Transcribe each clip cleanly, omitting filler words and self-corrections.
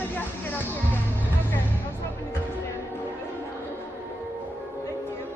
said you have to get up here again. Okay, I was hoping you could stand. Thank you.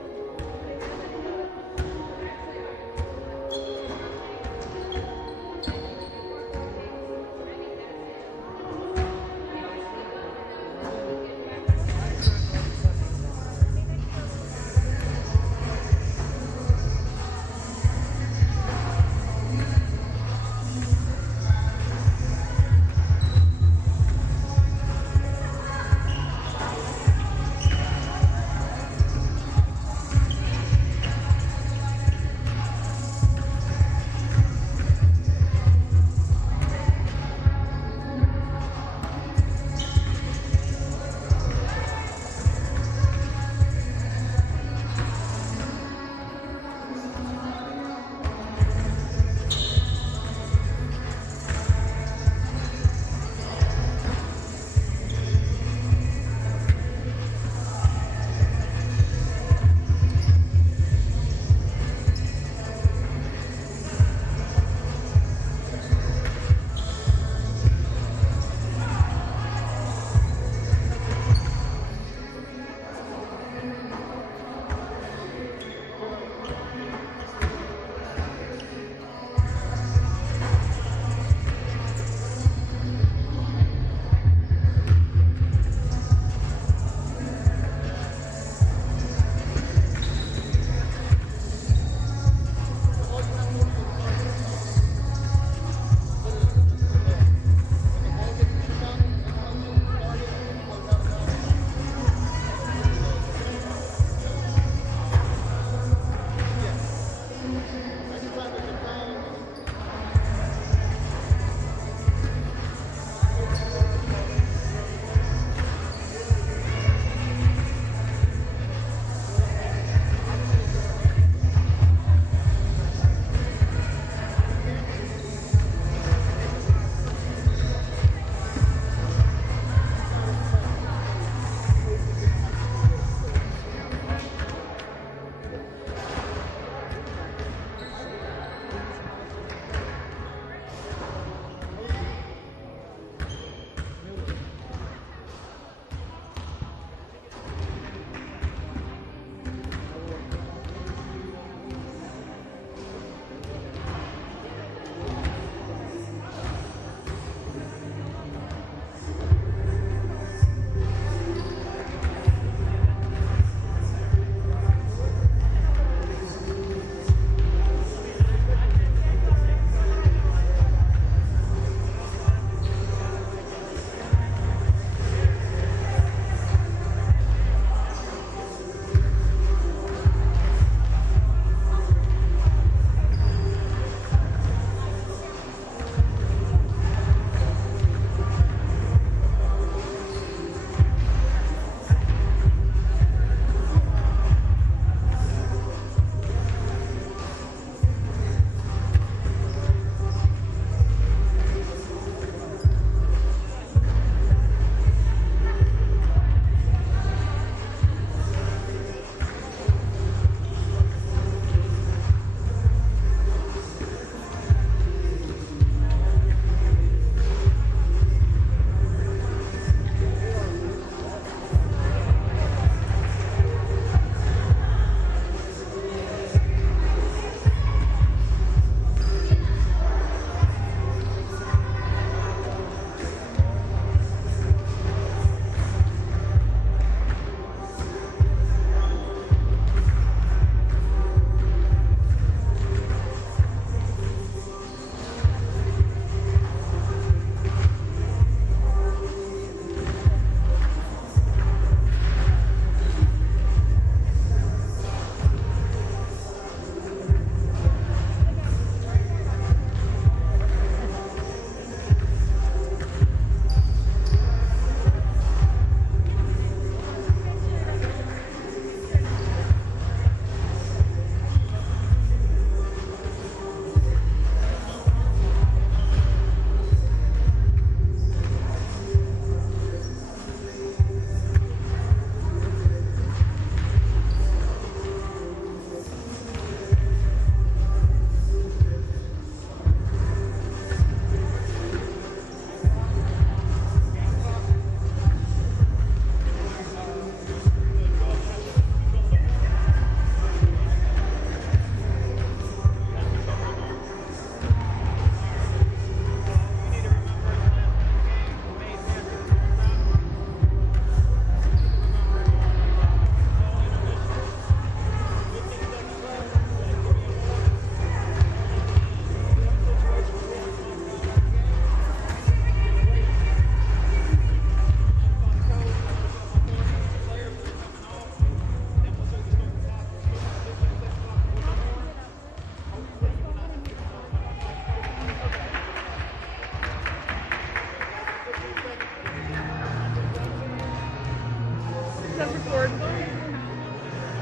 Press record.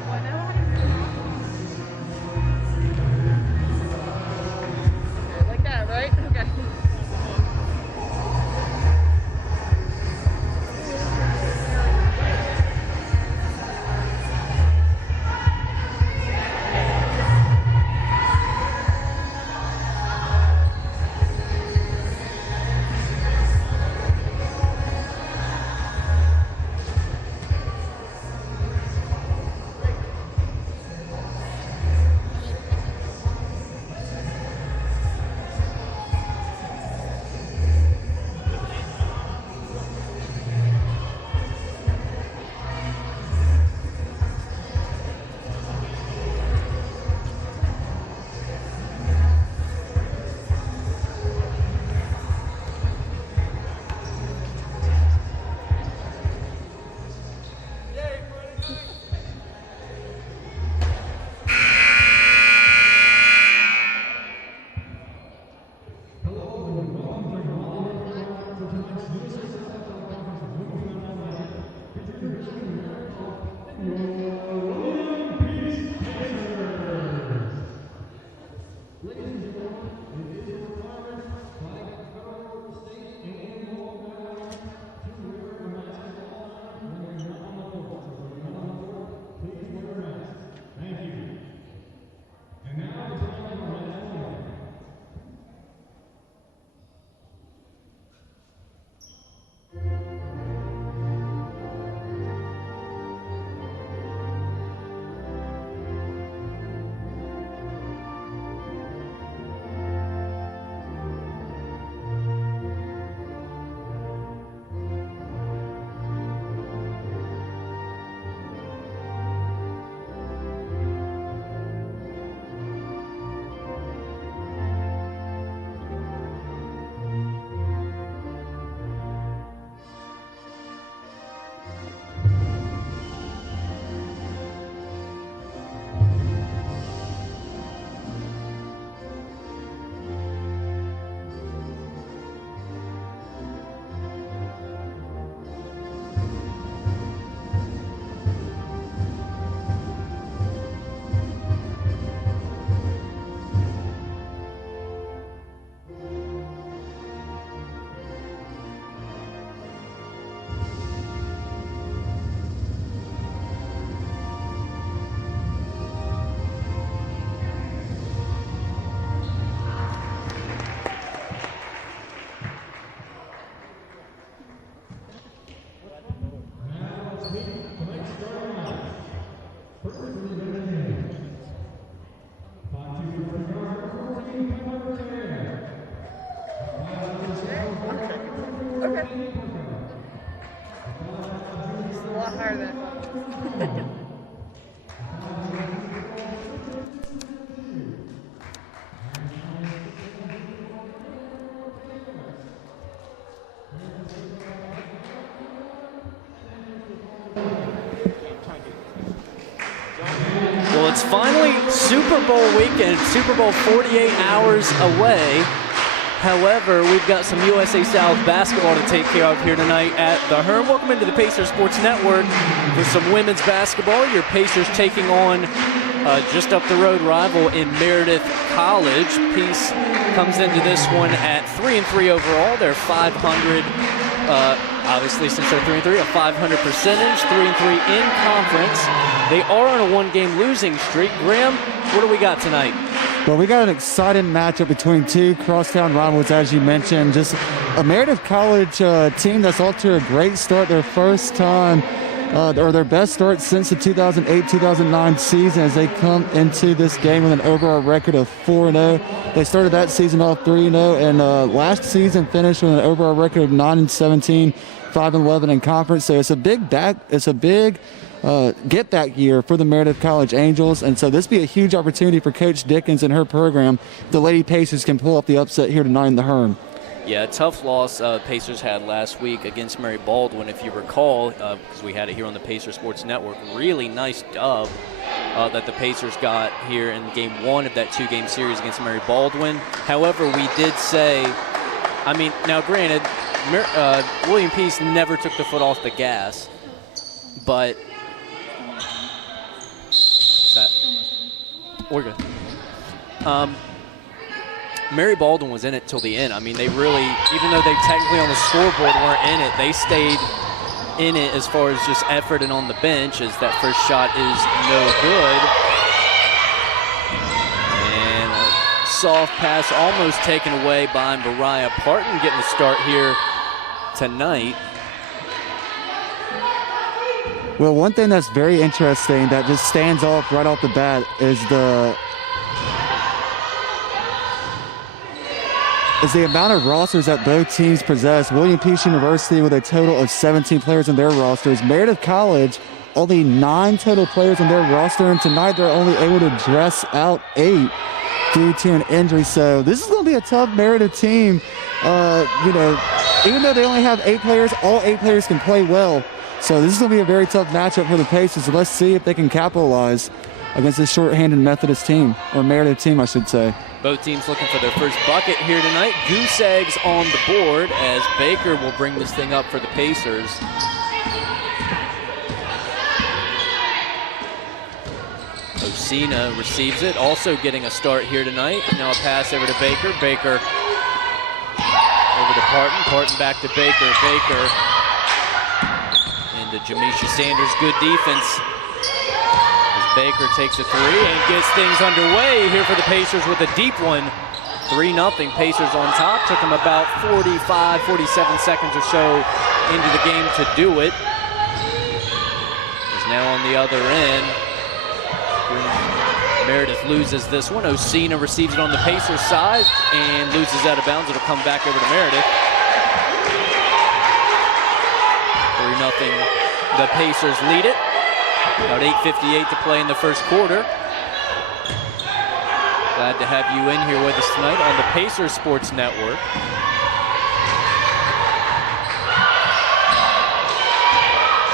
What now? Okay, like that, right? Okay. Higher than Well, it's finally Super Bowl weekend, Super Bowl 48 hours away. However, we've got some USA South basketball to take care of here tonight at the Herm. Welcome into the Pacers Sports Network for some women's basketball. Your Pacers taking on just up the road rival in Meredith College. Peace comes into this one at 3-3 overall. They're 500, obviously since they're 3-3, a 500 percentage, 3-3 in conference. They are on a one-game losing streak. Graham, what do we got tonight? Well, we got an exciting matchup between two crosstown rivals, as you mentioned. Just a Meredith College team that's off to a great start, their first time, or their best start since the 2008-2009 season as they come into this game with an overall record of 4-0. They started that season off 3-0, and last season finished with an overall record of 9-17, 5-11 in conference. So it's a big get back year for the Meredith College Angels, and so this be a huge opportunity for Coach Dickens and her program. The Lady Pacers can pull off the upset here tonight in the Herm. Yeah, tough loss Pacers had last week against Mary Baldwin, if you recall, because we had it here on the Pacers Sports Network. Really nice dub that the Pacers got here in game one of that two-game series against Mary Baldwin. However, we did say, I mean, now granted, William Peace never took the foot off the gas, but we're good. Mary Baldwin was in it till the end. I mean, they really, even though they technically on the scoreboard weren't in it, they stayed in it as far as just effort and on the bench, as that first shot is no good. And a soft pass almost taken away by Mariah Parton, getting the start here tonight. Well, one thing that's very interesting that just stands off right off the bat is the amount of rosters that both teams possess. William Peace University with a total of 17 players in their rosters. Meredith College, only 9 total players in their roster, and tonight they're only able to dress out 8 due to an injury. So this is going to be a tough Meredith team. Even though they only have 8 players, all 8 players can play well. So this is going to be a very tough matchup for the Pacers. So let's see if they can capitalize against this short-handed Methodist team, or Meredith team, I should say. Both teams looking for their first bucket here tonight. Goose eggs on the board as Baker will bring this thing up for the Pacers. Osina receives it, also getting a start here tonight. Now a pass over to Baker. Baker over to Parton. Parton back to Baker. Baker into Jamisha Sanders. Good defense. Baker takes a 3 and gets things underway here for the Pacers with a deep one. 3-0, Pacers on top. Took them about 45, 47 seconds or so into the game to do it. Is now on the other end. Meredith loses this one. Osina receives it on the Pacers side and loses out of bounds. It'll come back over to Meredith. 3-0, the Pacers lead it. About 8:58 to play in the first quarter. Glad to have you in here with us tonight on the Pacers Sports Network.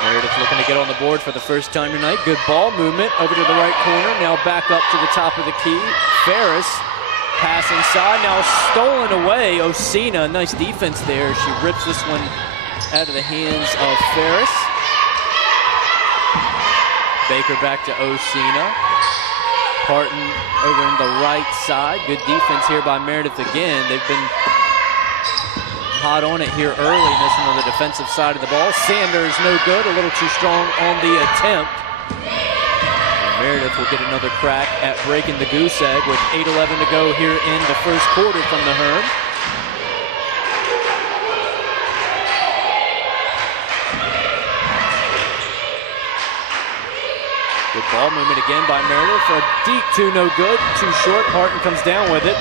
Meredith looking to get on the board for the first time tonight. Good ball movement over to the right corner. Now back up to the top of the key. Ferris pass inside. Now stolen away. Osina, nice defense there. She rips this one out of the hands of Ferris. Baker back to Osina. Parton over in the right side. Good defense here by Meredith again. They've been hot on it here early in this one on the defensive side of the ball. Sanders no good, a little too strong on the attempt. And Meredith will get another crack at breaking the goose egg with 8:11 to go here in the first quarter from the Herm. Good ball movement again by Meredith. A deep 2, no good, too short. Parton comes down with it.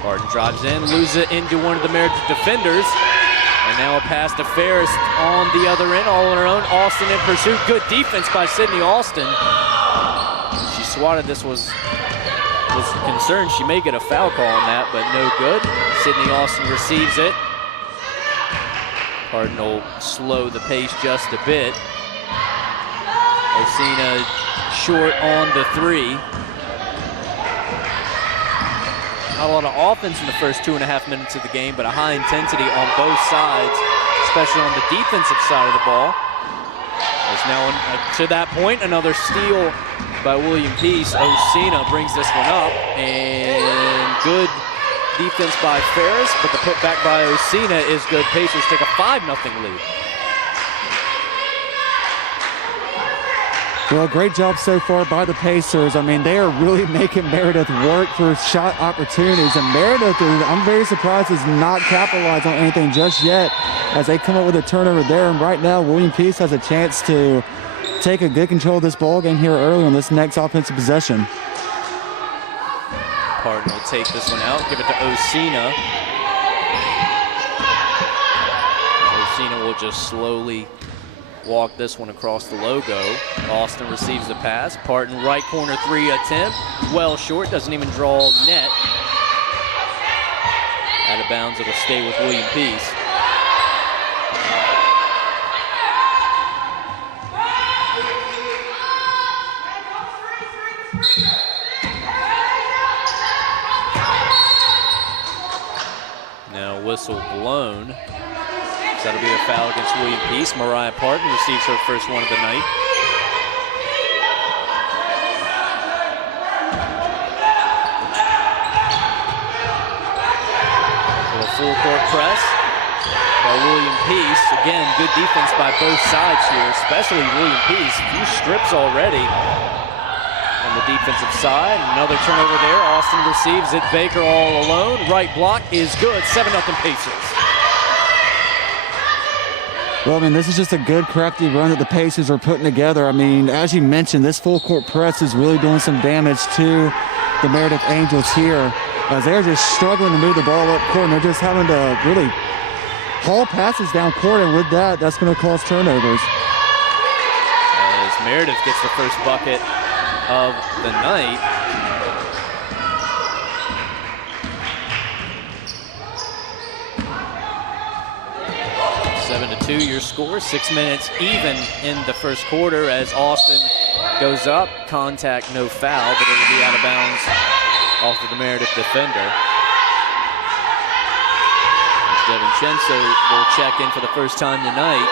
Parton drives in, loses it into one of the Meredith defenders. And now a pass to Ferris on the other end, all on her own. Austin in pursuit. Good defense by Sydney Austin. She swatted this, was concerned she may get a foul call on that, but no good. Sydney Austin receives it. Parton will slow the pace just a bit. Osina short on the 3. Not a lot of offense in the first 2.5 minutes of the game, but a high intensity on both sides, especially on the defensive side of the ball. As now, to that point, another steal by William Peace. Osina brings this one up, and good defense by Ferris, but the putback by Osina is good. Pacers take a 5-0 lead. Well, great job so far by the Pacers. I mean, they are really making Meredith work for shot opportunities. And Meredith, I'm very surprised, has not capitalized on anything just yet as they come up with a turnover there. And right now, William Peace has a chance to take a good control of this ball game here early on this next offensive possession. Parton will take this one out, give it to Osina. Osina will just slowly walk this one across the logo. Austin receives the pass. Parton right corner 3 attempt. Well short, doesn't even draw net. Out of bounds, it'll stay with William Peace. Now whistle blown. That'll be a foul against William Peace. Mariah Parton receives her first one of the night. full court press by William Peace. Again, good defense by both sides here, especially William Peace. A few strips already on the defensive side. Another turnover there. Austin receives it. Baker all alone. Right block is good. 7-0 Pacers. Well, I mean, this is just a good, crafty run that the Pacers are putting together. I mean, as you mentioned, this full court press is really doing some damage to the Meredith Angels here, as they're just struggling to move the ball up court, and they're just having to really haul passes down court, and with that, that's going to cause turnovers. As Meredith gets the first bucket of the night. 7-2 your score, 6 minutes even in the first quarter as Austin goes up. Contact, no foul, but it'll be out of bounds off of the Meredith defender. As DeVincenzo will check in for the first time tonight.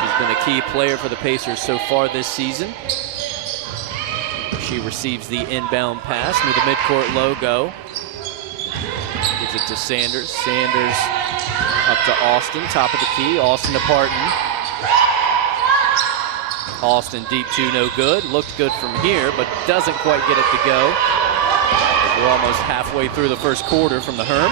She's been a key player for the Pacers so far this season. She receives the inbound pass near the midcourt logo. Gives it to Sanders. Sanders up to Austin, top of the key. Austin to Parton. Austin deep two, no good. Looked good from here, but doesn't quite get it to go. We're almost halfway through the first quarter from the Herm.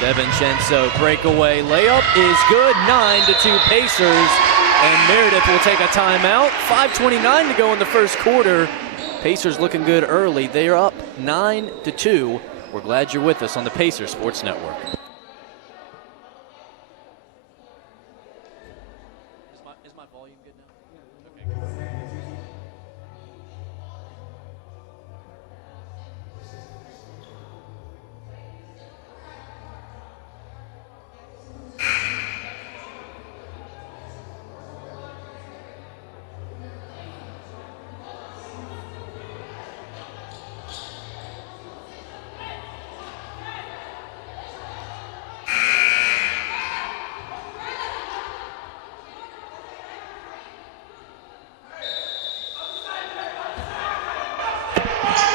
DeVincenzo breakaway layup is good. 9-2 Pacers, and Meredith will take a timeout. 5:29 to go in the first quarter. Pacers looking good early. They are up 9-2. We're glad you're with us on the Pacers Sports Network. Is my volume good now? Okay.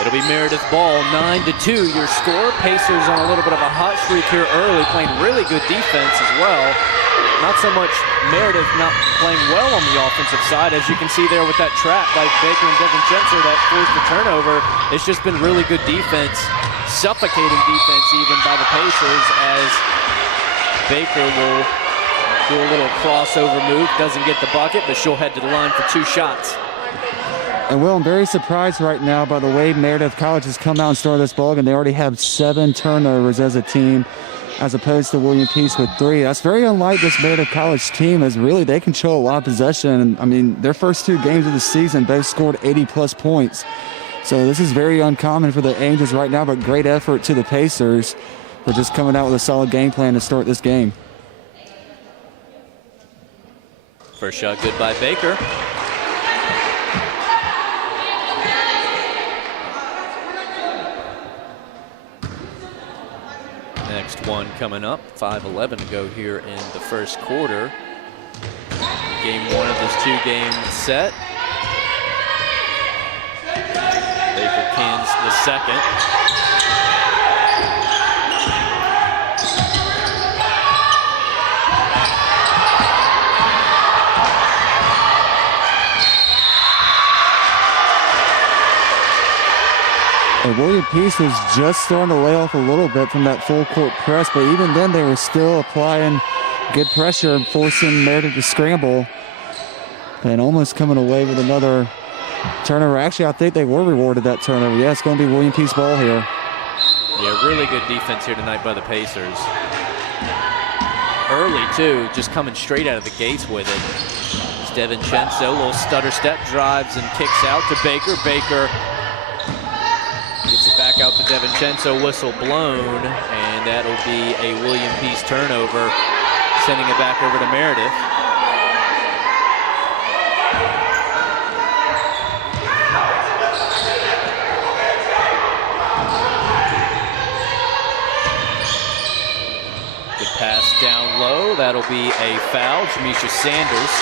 It'll be Meredith ball, 9-2 your score. Pacers on a little bit of a hot streak here early, playing really good defense as well. Not so much Meredith not playing well on the offensive side, as you can see there with that trap by Baker and DeVincenzo that forced the turnover. It's just been really good defense, suffocating defense even by the Pacers, as Baker will do a little crossover move, doesn't get the bucket, but she'll head to the line for 2 shots. And Will, I'm very surprised right now by the way Meredith College has come out and started this ball game. They already have 7 turnovers as a team, as opposed to William Peace with 3. That's very unlike this Meredith College team, as really they control a lot of possession. And I mean, their first 2 games of the season, they've scored 80+ points. So this is very uncommon for the Angels right now, but great effort to the Pacers for just coming out with a solid game plan to start this game. First shot good by Baker. Next one coming up, 5:11 to go here in the first quarter. Game 1 of this 2-game set. Baker pins the second. And William Peace was just starting to lay off a little bit from that full court press, but even then they were still applying good pressure and forcing Meredith to scramble and almost coming away with another turnover. Actually, I think they were rewarded that turnover. Yeah, it's going to be William Peace ball here. Yeah, really good defense here tonight by the Pacers. Early, too, just coming straight out of the gates with it. It's DeVincenzo, a little stutter step, drives and kicks out to Baker. Baker gets it back out to DeVincenzo, whistle blown, and that'll be a William Peace turnover, sending it back over to Meredith. Good pass down low, that'll be a foul. Jamisha Sanders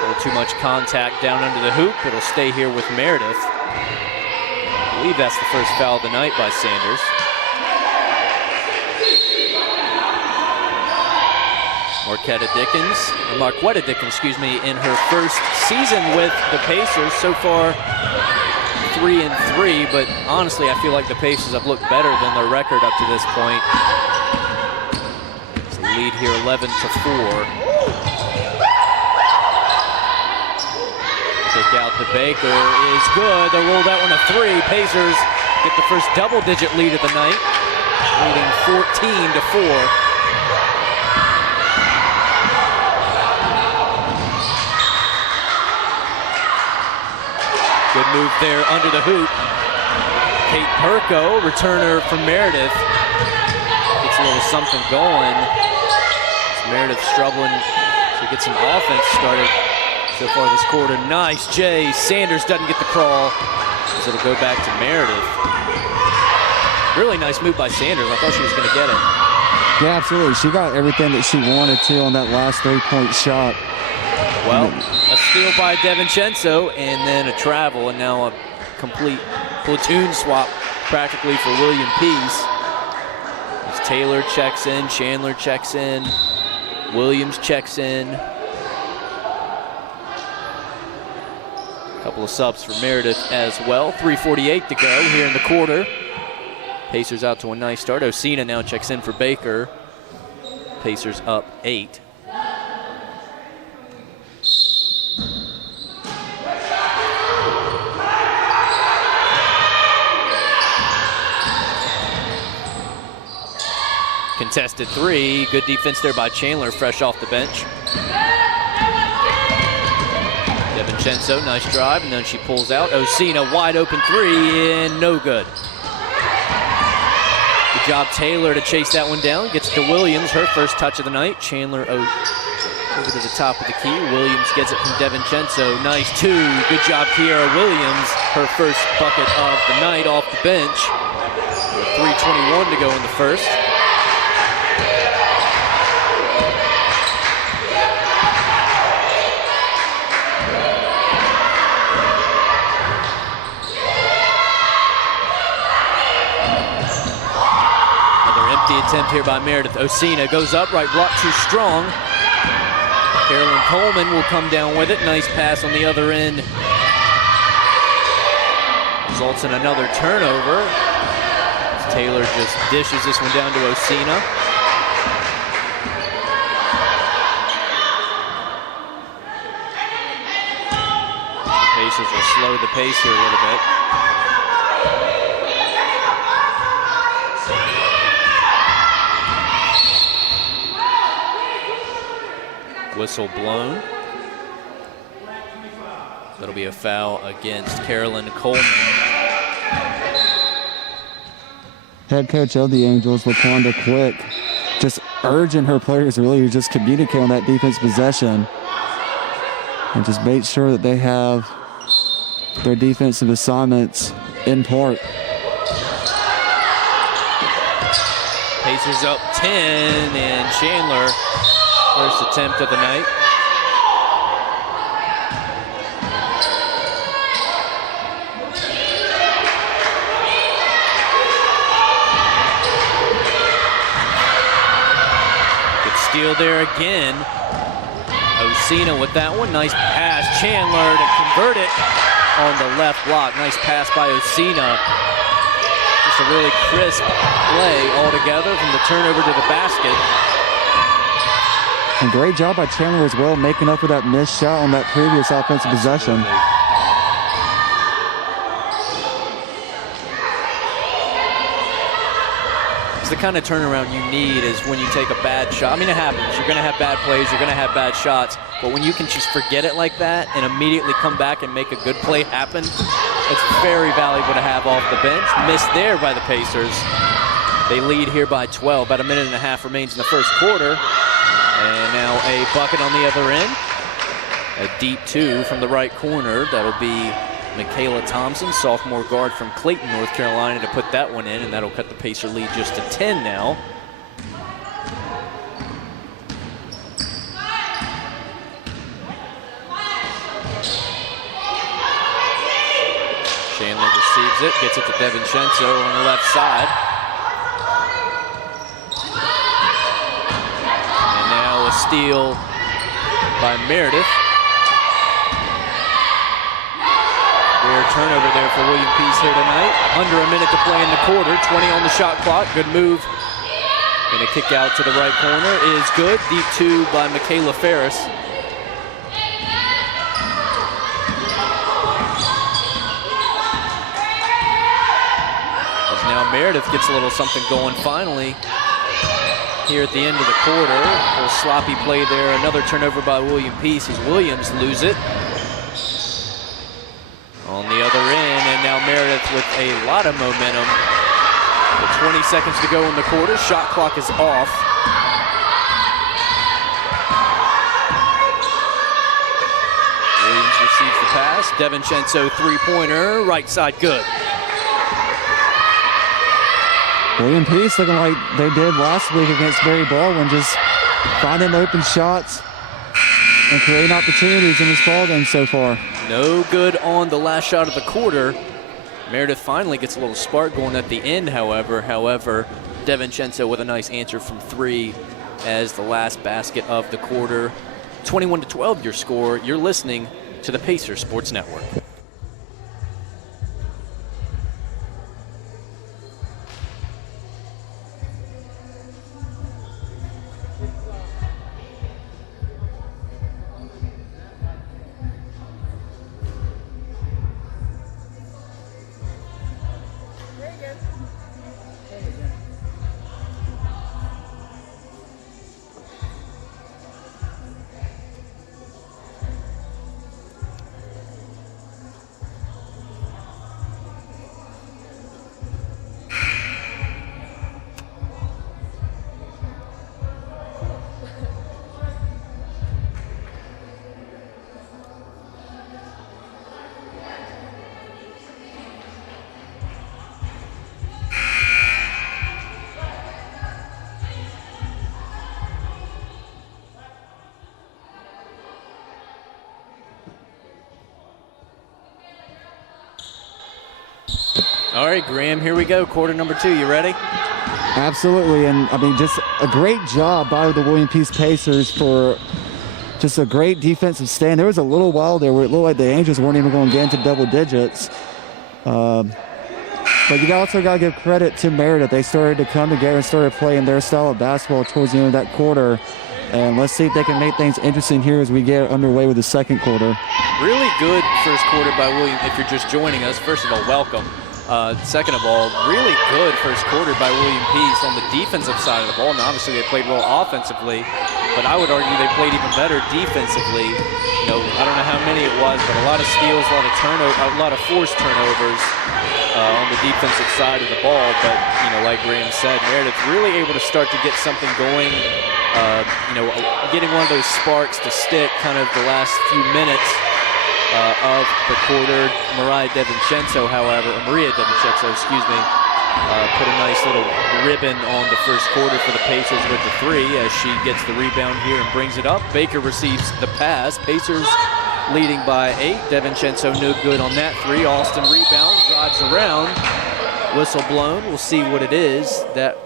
A little too much contact down under the hoop. It'll stay here with Meredith. I believe that's the first foul of the night by Sanders. Marquetta Dickens, in her first season with the Pacers. So far, 3-3, but honestly, I feel like the Pacers have looked better than their record up to this point. It's a lead here, 11-4. Kick out to Baker is good. They'll roll that one a 3. Pacers get the first double-digit lead of the night, leading 14-4. Good move there under the hoop. Kate Perko, returner from Meredith, gets a little something going. Meredith struggling to get some offense started so far this quarter. Nice Jay. Sanders doesn't get the crawl, as it'll go back to Meredith. Really nice move by Sanders. I thought she was going to get it. Yeah, absolutely. She got everything that she wanted to on that last three-point shot. Well, a steal by DeVincenzo, and then a travel, and now a complete platoon swap practically for William Peace. As Taylor checks in, Chandler checks in, Williams checks in. A couple of subs for Meredith as well. 3:48 to go here in the quarter. Pacers out to a nice start. Osina now checks in for Baker. Pacers up 8. Contested 3. Good defense there by Chandler, fresh off the bench. DeVincenzo, nice drive, and then she pulls out. Osina, wide open 3, and no good. Good job, Taylor, to chase that one down. Gets to Williams, her first touch of the night. Chandler over to the top of the key. Williams gets it from DeVincenzo. Nice 2. Good job, Kiara Williams. Her first bucket of the night off the bench. 3:21 to go in the first. Attempt here by Meredith. Osina goes upright, blocked too strong. Carolyn Coleman will come down with it. Nice pass on the other end. Results in another turnover. Taylor just dishes this one down to Osina. Pacers will slow the pace here a little bit. Whistle blown. That'll be a foul against Carolyn Coleman. Head coach of the Angels, LaQuanda Quick, just urging her players really to just communicate on that defense possession and just make sure that they have their defensive assignments in part. Pacers up 10, and Chandler, first attempt of the night. Good steal there again. Osina with that one. Nice pass. Chandler to convert it on the left block. Nice pass by Osina. Just a really crisp play altogether from the turnover to the basket. And great job by Chandler as well, making up for that missed shot on that previous offensive possession. It's the kind of turnaround you need is when you take a bad shot. I mean, it happens. You're going to have bad plays. You're going to have bad shots. But when you can just forget it like that and immediately come back and make a good play happen, it's very valuable to have off the bench. Missed there by the Pacers. They lead here by 12. About a minute and a half remains in the first quarter. And now a bucket on the other end. A deep 2 from the right corner. That'll be Michaela Thompson, sophomore guard from Clayton, North Carolina, to put that one in, and that'll cut the Pacer lead just to 10 now. Chandler receives it, gets it to DeVincenzo on the left side. And now a steal by Meredith. Rare turnover there for William Peace here tonight. Under a minute to play in the quarter, 20 on the shot clock. Good move. And a kick out to the right corner is good. Deep two by Michaela Ferris. As now Meredith gets a little something going finally here at the end of the quarter. A little sloppy play there. Another turnover by William Peace as Williams lose it. On the other end, and now Meredith with a lot of momentum. With 20 seconds to go in the quarter, shot clock is off. Williams receives the pass. DeVincenzo three-pointer, right side good. William Peace looking like they did last week against Barry Baldwin, just finding open shots and creating opportunities in this ballgame so far. No good on the last shot of the quarter. Meredith finally gets a little spark going at the end, however. DeVincenzo with a nice answer from three as the last basket of the quarter. 21-12 your score. You're listening to the Pacers Sports Network. All right, Graham, here we go. Quarter number two. You ready? Absolutely, and I mean, just a great job by the William Peace Pacers for just a great defensive stand. There was a little while there where it looked like the Angels weren't even going to get into double digits. But you also got to give credit to Meredith. They started to come together and started playing their style of basketball towards the end of that quarter. And let's see if they can make things interesting here as we get underway with the second quarter. Really good first quarter by William. If you're just joining us, first of all, welcome. Second of all, really good first quarter by William Peace on the defensive side of the ball. Now, obviously, they played well offensively, but I would argue they played even better defensively. You know, I don't know how many it was, but a lot of steals, a lot of forced turnovers on the defensive side of the ball. But, you know, like Graham said, Meredith really able to start to get something going, you know, getting one of those sparks to stick kind of the last few minutes of the quarter. Maria DeVincenzo, put a nice little ribbon on the first quarter for the Pacers with the three as she gets the rebound here and brings it up. Baker receives the pass. Pacers leading by 8. DeVincenzo no good on that three. Austin rebound, drives around. Whistle blown. We'll see what it is. That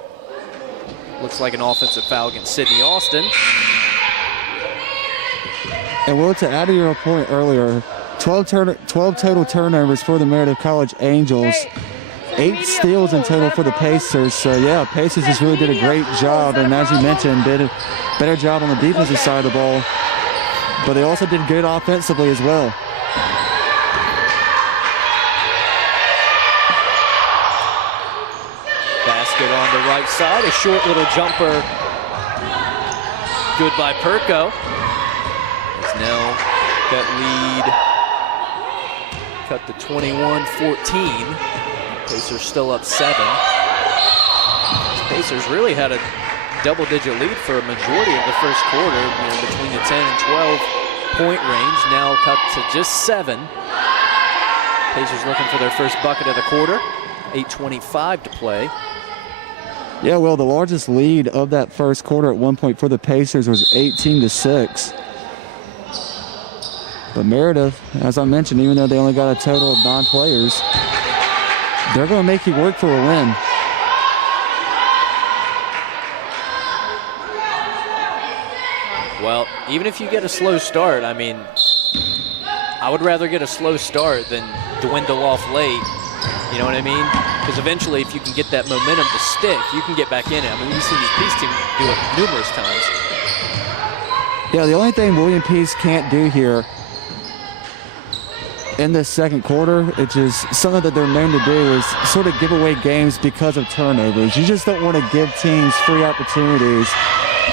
looks like an offensive foul against Sydney Austin. And Will, to add to your point earlier, 12 total turnovers for the Meredith College Angels, 8 steals in total for the Pacers. So, yeah, Pacers just really did a great job. And as you mentioned, did a better job on the defensive side of the ball. But they also did good offensively as well. Basket on the right side. A short little jumper. Good by Perko. It's now that lead cut to 21-14. Pacers still up 7. Pacers really had a double-digit lead for a majority of the first quarter, you know, between the 10 and 12-point range. Now cut to just 7. Pacers looking for their first bucket of the quarter. 8:25 to play. Yeah, well, the largest lead of that first quarter at one point for the Pacers was 18-6. But Meredith, as I mentioned, even though they only got a total of 9 players, they're going to make you work for a win. Well, even if you get a slow start, I mean, I would rather get a slow start than dwindle off late. You know what I mean? Because eventually, if you can get that momentum to stick, you can get back in it. I mean, we've seen this Peace team do it numerous times. Yeah, the only thing William Peace can't do here in this second quarter, which is something that they're known to do, is sort of give away games because of turnovers. You just don't want to give teams free opportunities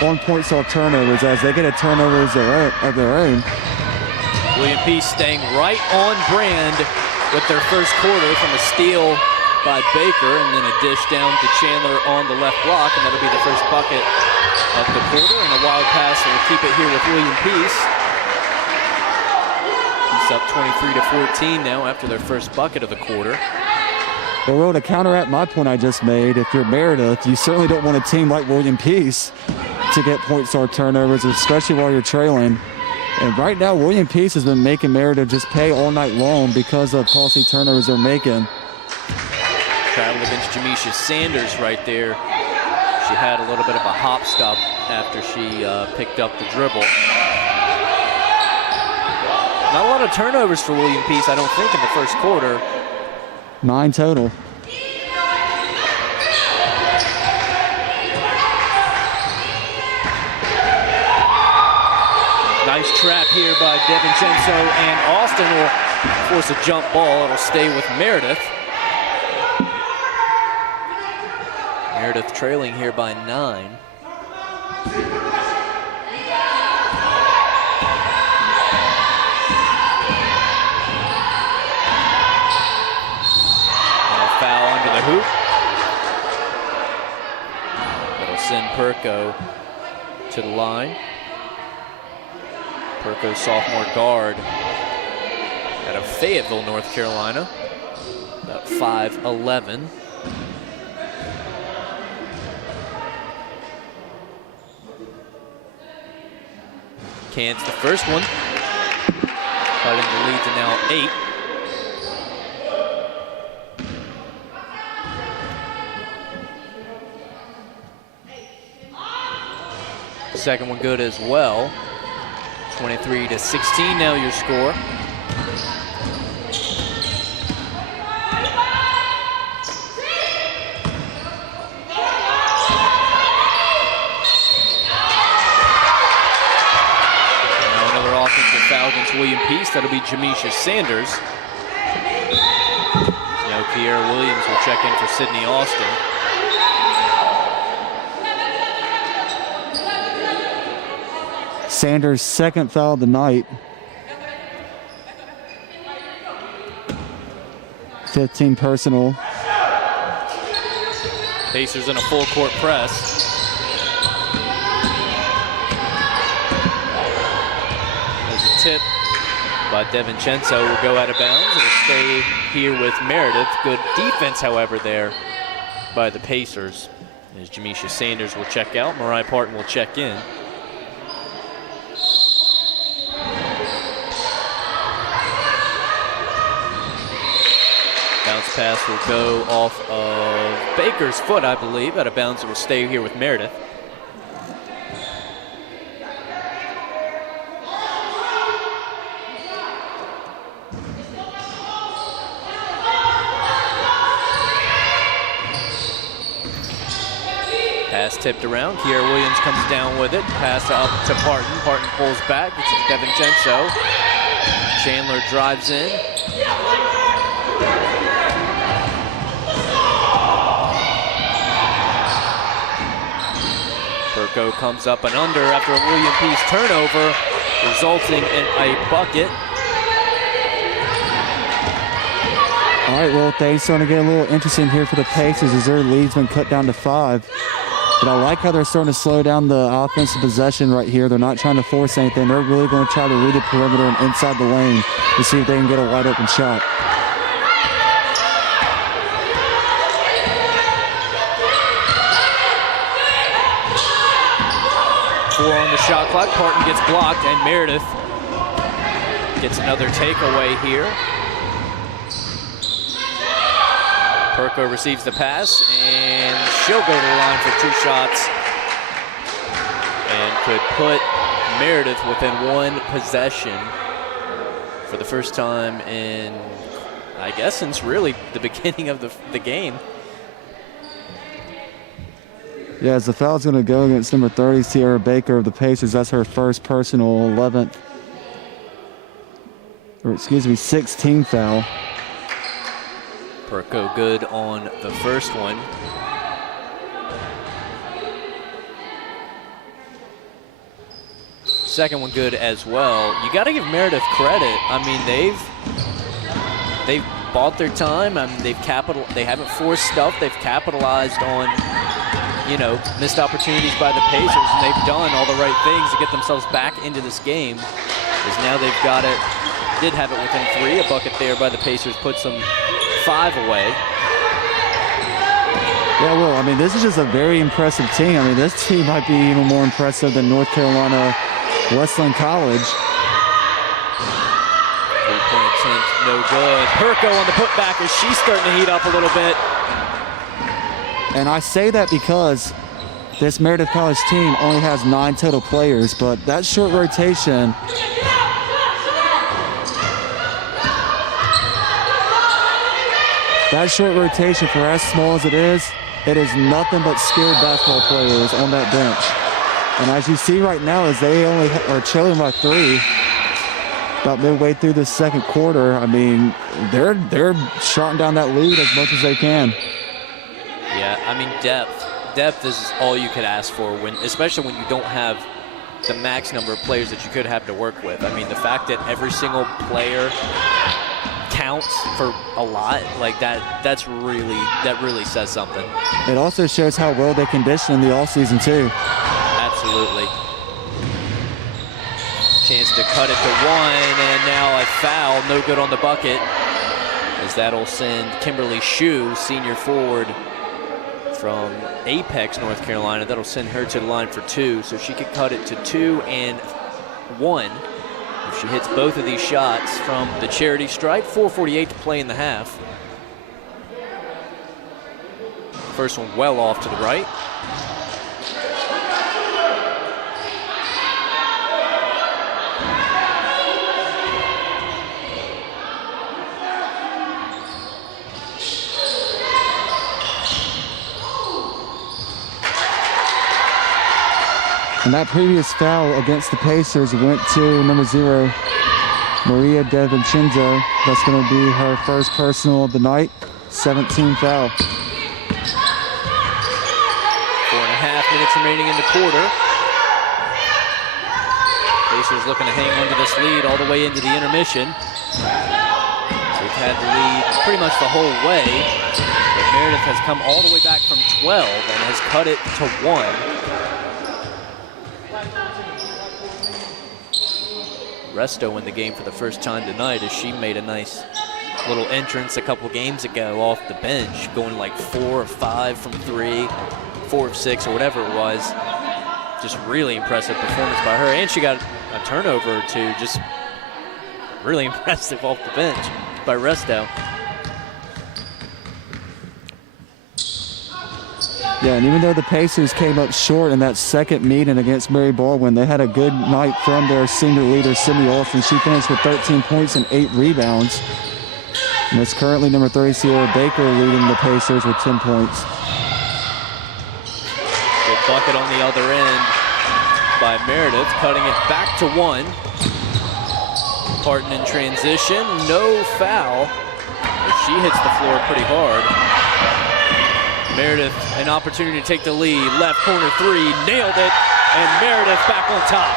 on points off turnovers as they get a turnover of their own. William Peace staying right on brand with their first quarter from a steal by Baker, and then a dish down to Chandler on the left block, and that'll be the first bucket of the quarter, and a wild pass will keep it here with William Peace. He's up 23-14 now after their first bucket of the quarter. Well, to counteract my point I just made, if you're Meredith, you certainly don't want a team like William Peace to get points or turnovers, especially while you're trailing. And right now, William Peace has been making Meredith just pay all night long because of costly turnovers they're making. Traveling against Jamisha Sanders right there. She had a little bit of a hop stop after she picked up the dribble. Not a lot of turnovers for William Peace, I don't think, in the first quarter. 9 total. Nice trap here by DeVincenzo, and Austin will force a jump ball. It'll stay with Meredith. Meredith trailing here by 9. Foul under the hoop. That'll send Perko to the line. Perko, sophomore guard out of Fayetteville, North Carolina. About 5'11". Cans the first one. Cutting the lead to now 8. Second one good as well. 23-16 now your score. Now another offensive foul against William Peace. That'll be Jamisha Sanders. Now Kiera Williams will check in for Sydney Austin. Sanders' second foul of the night. 15 personal. Pacers in a full court press. There's a tip by DeVincenzo will go out of bounds. It'll stay here with Meredith. Good defense, however, there by the Pacers. As Jamisha Sanders will check out, Mariah Parton will check in. Bounce pass will go off of Baker's foot, I believe. Out of bounds, it will stay here with Meredith. Pass tipped around. Kiera Williams comes down with it. Pass up to Parton. Parton pulls back. Gets it to DeVincenzo. Chandler drives in. Perko comes up and under after a William Peace turnover, resulting in a bucket. All right, well, things starting to get a little interesting here for the Pacers as their lead's been cut down to 5. But I like how they're starting to slow down the offensive possession right here. They're not trying to force anything. They're really going to try to read the perimeter and inside the lane to see if they can get a wide open shot. On the shot clock, Parton gets blocked, and Meredith gets another takeaway here. Perko receives the pass, and she'll go to the line for 2 shots and could put Meredith within 1 possession for the first time in, I guess, since really the beginning of the game. Yeah, as the foul's going to go against number 30, Sierra Baker of the Pacers. That's her first personal 11th, or excuse me, 16th foul. Perko good on the first one. Second one good as well. You got to give Meredith credit. I mean, they've bought their time. I mean, they haven't forced stuff. They've capitalized on, you know, missed opportunities by the Pacers, and they've done all the right things to get themselves back into this game. Because now they've got it, did have it within 3. A bucket there by the Pacers puts them 5 away. Yeah, well, I mean, this is just a very impressive team. I mean, this team might be even more impressive than North Carolina Wesleyan College. 3-point attempt, no good. Perko on the putback as she's starting to heat up a little bit. And I say that because this Meredith College team only has 9 total players, but that short rotation, for as small as it is nothing but skilled basketball players on that bench. And as you see right now, as they only are trailing by 3, about midway through the second quarter, I mean, they're shotting down that lead as much as they can. Yeah, I mean, depth is all you could ask for, especially when you don't have the max number of players that you could have to work with. I mean, the fact that every single player counts for a lot, like that really says something. It also shows how well they condition in the offseason too. Absolutely. Chance to cut it to 1, and now a foul, no good on the bucket, as that'll send Kimberly Shue, senior forward from Apex, North Carolina, that'll send her to the line for 2, so she could cut it to 2 and 1 if she hits both of these shots from the charity stripe. 4:48 to play in the half. First one well off to the right. And that previous foul against the Pacers went to number 0, Maria DeVincenzo. That's going to be her first personal of the night, 17th foul. 4.5 minutes remaining in the quarter. Pacers looking to hang on to this lead all the way into the intermission. They've had the lead pretty much the whole way, but Meredith has come all the way back from 12 and has cut it to 1. Resto in the game for the first time tonight, as she made a nice little entrance a couple games ago off the bench, going like 4 of 5 from 3, 4 of 6 or whatever it was. Just really impressive performance by her, and she got a turnover or 2. Just really impressive off the bench by Resto. Yeah, and even though the Pacers came up short in that second meeting against Mary Baldwin, they had a good night from their senior leader, Sydney Olsen. She finished with 13 points and 8 rebounds. And it's currently number 30, Sierra Baker, leading the Pacers with 10 points. Good bucket on the other end by Meredith, cutting it back to 1. Parton in transition, no foul, but she hits the floor pretty hard. Meredith, an opportunity to take the lead. Left corner 3, nailed it, and Meredith back on top.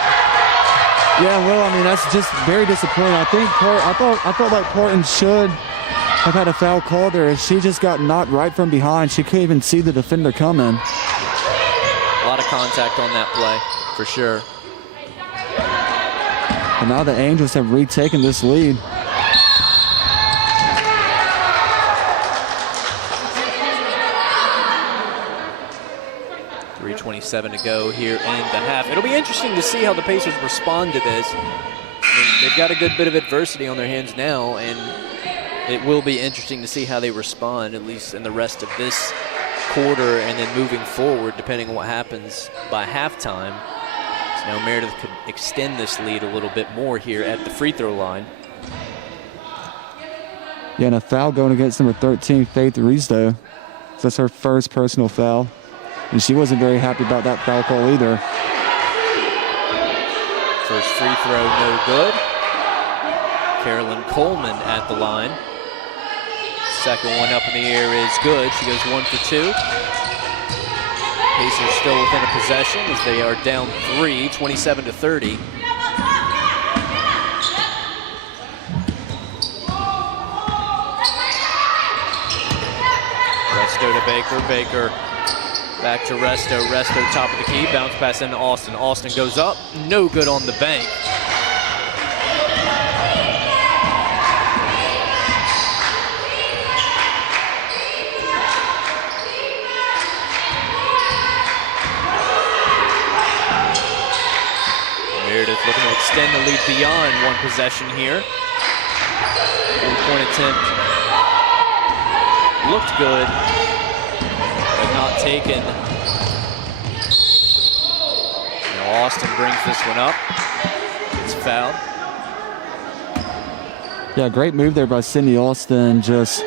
Yeah, well, I mean, that's just very disappointing. I felt like Parton should have had a foul call there. She just got knocked right from behind. She couldn't even see the defender coming. A lot of contact on that play, for sure. And now the Angels have retaken this lead. 3:27 to go here in the half. It'll be interesting to see how the Pacers respond to this. I mean, they've got a good bit of adversity on their hands now, and it will be interesting to see how they respond, at least in the rest of this quarter and then moving forward, depending on what happens by halftime. So now Meredith could extend this lead a little bit more here at the free throw line. Yeah, and a foul going against number 13, Faith Risto. So that's her first personal foul. And she wasn't very happy about that foul call either. First free throw, no good. Carolyn Coleman at the line. Second one up in the air is good. She goes 1 for 2. Pacers still within a possession as they are down 3, 27-30. Resto to Baker. Baker back to Resto. Resto top of the key. Bounce pass into Austin. Austin goes up. No good on the bank. Meredith looking to extend the lead beyond one possession here. Three-point attempt looked good, but not taken. Now Austin brings this one up. It's fouled. Yeah, great move there by Sydney Austin, just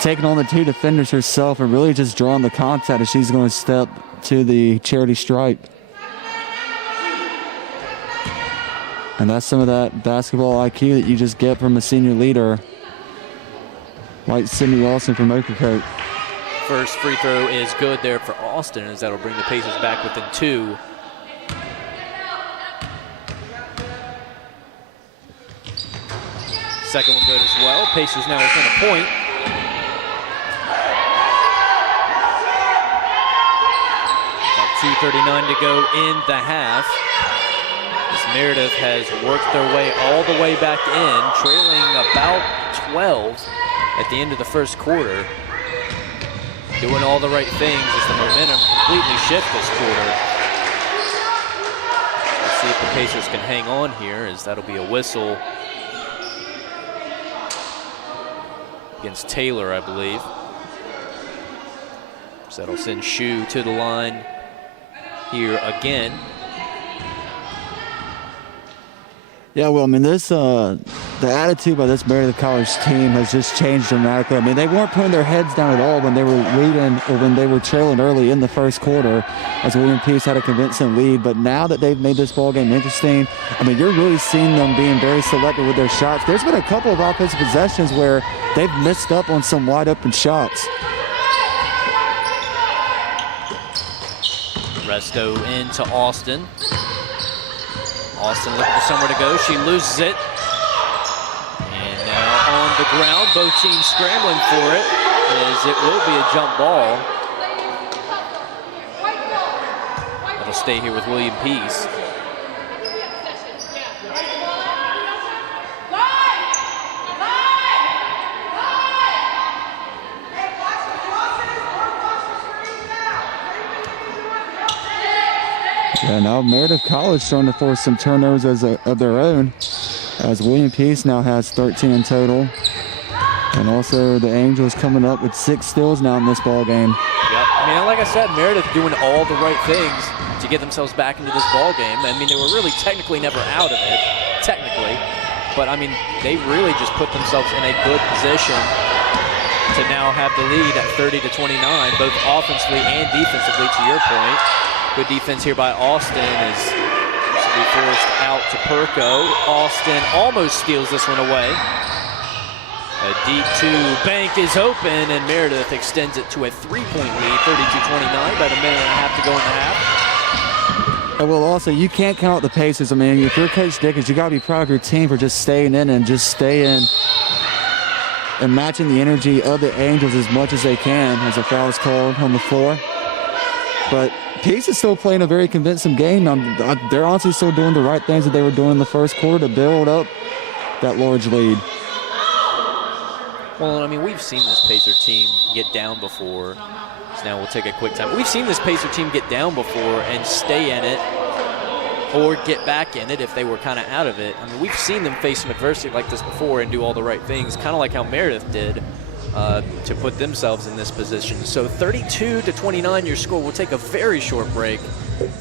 taking on the two defenders herself and really just drawing the contact as she's going to step to the charity stripe. And that's some of that basketball IQ that you just get from a senior leader like Sydney Austin from Okokoke. First free throw is good there for Austin, as that'll bring the Pacers back within 2. Second one good as well. Pacers now within a point. About 2:39 to go in the half. As Meredith has worked their way all the way back in, trailing about 12 at the end of the first quarter. Doing all the right things as the momentum completely shift this quarter. Let's see if the Pacers can hang on here, as that'll be a whistle against Taylor, I believe. So that'll send Shu to the line here again. Yeah, well, I mean, the attitude by this Meredith College team has just changed dramatically. I mean, they weren't putting their heads down at all when they were leading or when they were trailing early in the first quarter, as William Peace had a convincing lead. But now that they've made this ball game interesting, I mean, you're really seeing them being very selective with their shots. There's been a couple of offensive possessions where they've missed up on some wide open shots. Resto into Austin. Austin looking for somewhere to go. She loses it. And now on the ground, both teams scrambling for it, as it will be a jump ball. That'll stay here with William Peace. Yeah, now Meredith College starting to force some turnovers of their own, as William Peace now has 13 in total. And also the Angels coming up with 6 steals now in this ball game. Yep. I mean, like I said, Meredith doing all the right things to get themselves back into this ball game. I mean, they were really technically never out of it, but I mean, they really just put themselves in a good position to now have the lead at 30-29, both offensively and defensively, to your point. Good defense here by Austin, as this will be forced out to Perko. Austin almost steals this one away. A deep 2, bank is open, and Meredith extends it to a 3-point lead, 32-29, about a minute and a half to go in the half. And well, also, you can't count out the Pacers. I mean, if you're Coach Dickens, you got to be proud of your team for just staying in and just staying and matching the energy of the Angels as much as they can, as a foul is called on the floor. But Peace is still playing a very convincing game. They're honestly still doing the right things that they were doing in the first quarter to build up that large lead. Well, I mean, we've seen this Pacer team get down before. So now we'll take a quick time. We've seen this Pacer team get down before and stay in it or get back in it if they were kind of out of it. I mean, we've seen them face some adversity like this before and do all the right things, kind of like how Meredith did to put themselves in this position. So 32-29 your score. We'll take a very short break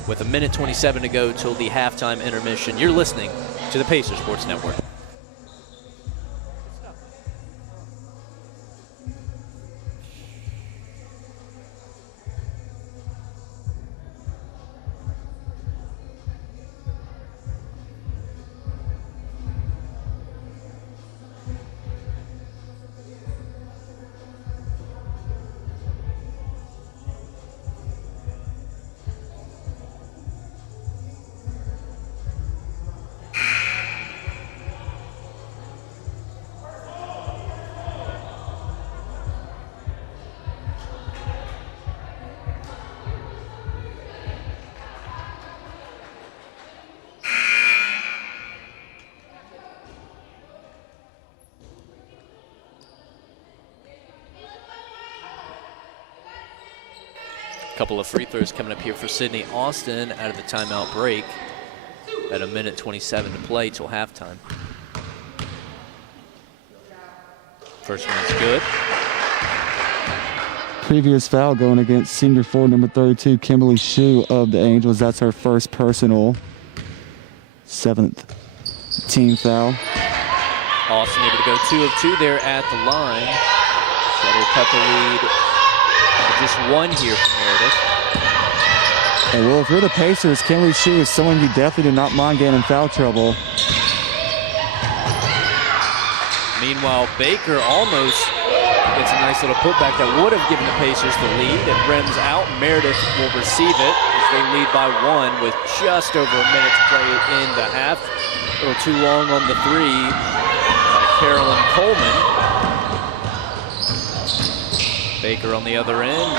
with 1:27 to go till the halftime intermission. You're listening to the Pacers Sports Network. Couple of free throws coming up here for Sydney Austin out of the timeout break at 1:27 to play till halftime. First one is good. Previous foul going against senior forward number 32, Kimberly Shue of the Angels. That's her first personal, 7th team foul. Austin able to go 2 of 2 there at the line. That'll cut the lead. Just one here for Meredith. And well, if you're the Pacers, Kimberly Shue is someone you definitely do not mind getting in foul trouble. Meanwhile, Baker almost gets a nice little putback that would have given the Pacers the lead, and rims out. Meredith will receive it as they lead by 1 with just over a minute to play in the half. A little too long on the 3 by Carolyn Coleman. Baker on the other end,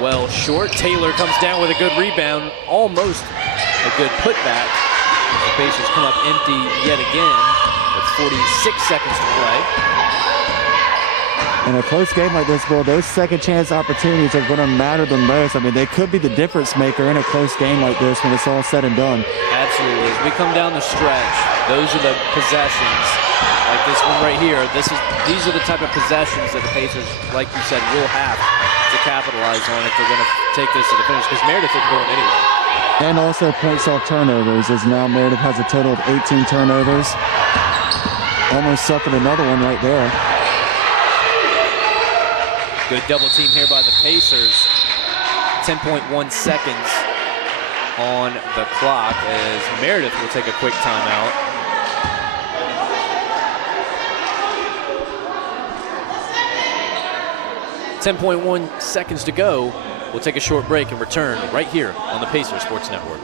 well short. Taylor comes down with a good rebound, almost a good putback. The Pacers come up empty yet again with 46 seconds to play. In a close game like this, Will, those second chance opportunities are going to matter the most. I mean, they could be the difference maker in a close game like this when it's all said and done. Absolutely. As we come down the stretch, those are the possessions. Like this one right here, these are the type of possessions that the Pacers, like you said, will have to capitalize on if they're going to take this to the finish, because Meredith isn't going anywhere. And also points off turnovers, as now Meredith has a total of 18 turnovers. Almost suffered another one right there. Good double team here by the Pacers. 10.1 seconds on the clock as Meredith will take a quick timeout. 10.1 seconds to go. We'll take a short break and return right here on the Pacers Sports Network.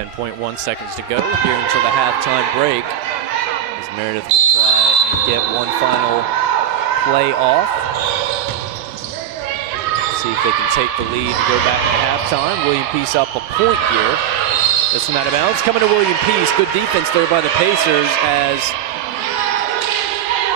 .1 seconds to go here until the halftime break as Meredith will try and get one final play off. See if they can take the lead to go back into halftime. William Peace up a point here. This one out of bounds. Coming to William Peace. Good defense there by the Pacers as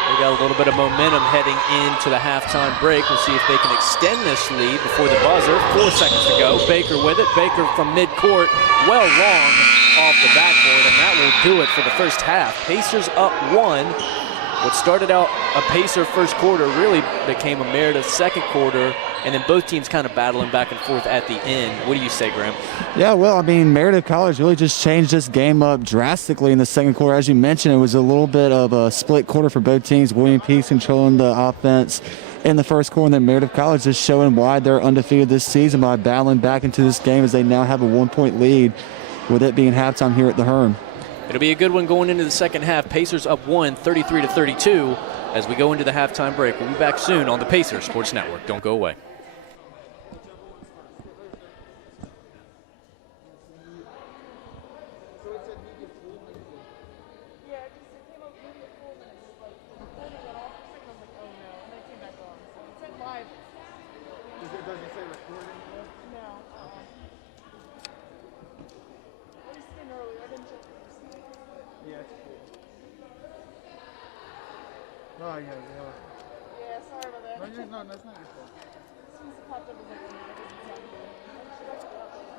they got a little bit of momentum heading into the halftime break. We'll see if they can extend this lead before the buzzer. 4 seconds to go. Baker with it. Baker from midcourt. Well long off the backboard, and that will do it for the first half. Pacers up 1. What started out a Pacer first quarter really became a Meredith second quarter, and then both teams kind of battling back and forth at the end. What do you say, Graham? Yeah, well, I mean, Meredith College really just changed this game up drastically in the second quarter. As you mentioned, it was a little bit of a split quarter for both teams. William Peace controlling the offense in the first quarter, and then Meredith College is showing why they're undefeated this season by battling back into this game as they now have a 1-point lead with it being halftime here at the Hearn. It'll be a good one going into the second half. Pacers up 1, 33-32 as we go into the halftime break. We'll be back soon on the Pacers Sports Network. Don't go away. doesn't say record anymore? No. I was in earlier. I didn't check this. Yeah, it's cool. Oh, yeah. Yeah, sorry about that. No, that's not your fault. As soon as it popped up, I was like, oh, no, that doesn't sound good. I should have to up there.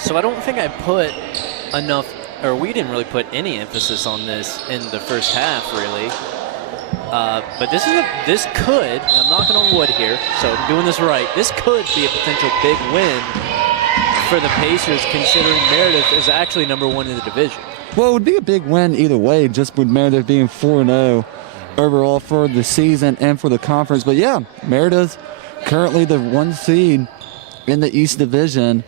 So I don't think I put enough, or we didn't really put any emphasis on this in the first half, really. But this could, I'm knocking on wood here, so I'm doing this right. This could be a potential big win for the Pacers, considering Meredith is actually #1 in the division. Well, it would be a big win either way, just with Meredith being 4-0 overall for the season and for the conference. But yeah, Meredith currently the 1 seed in the East Division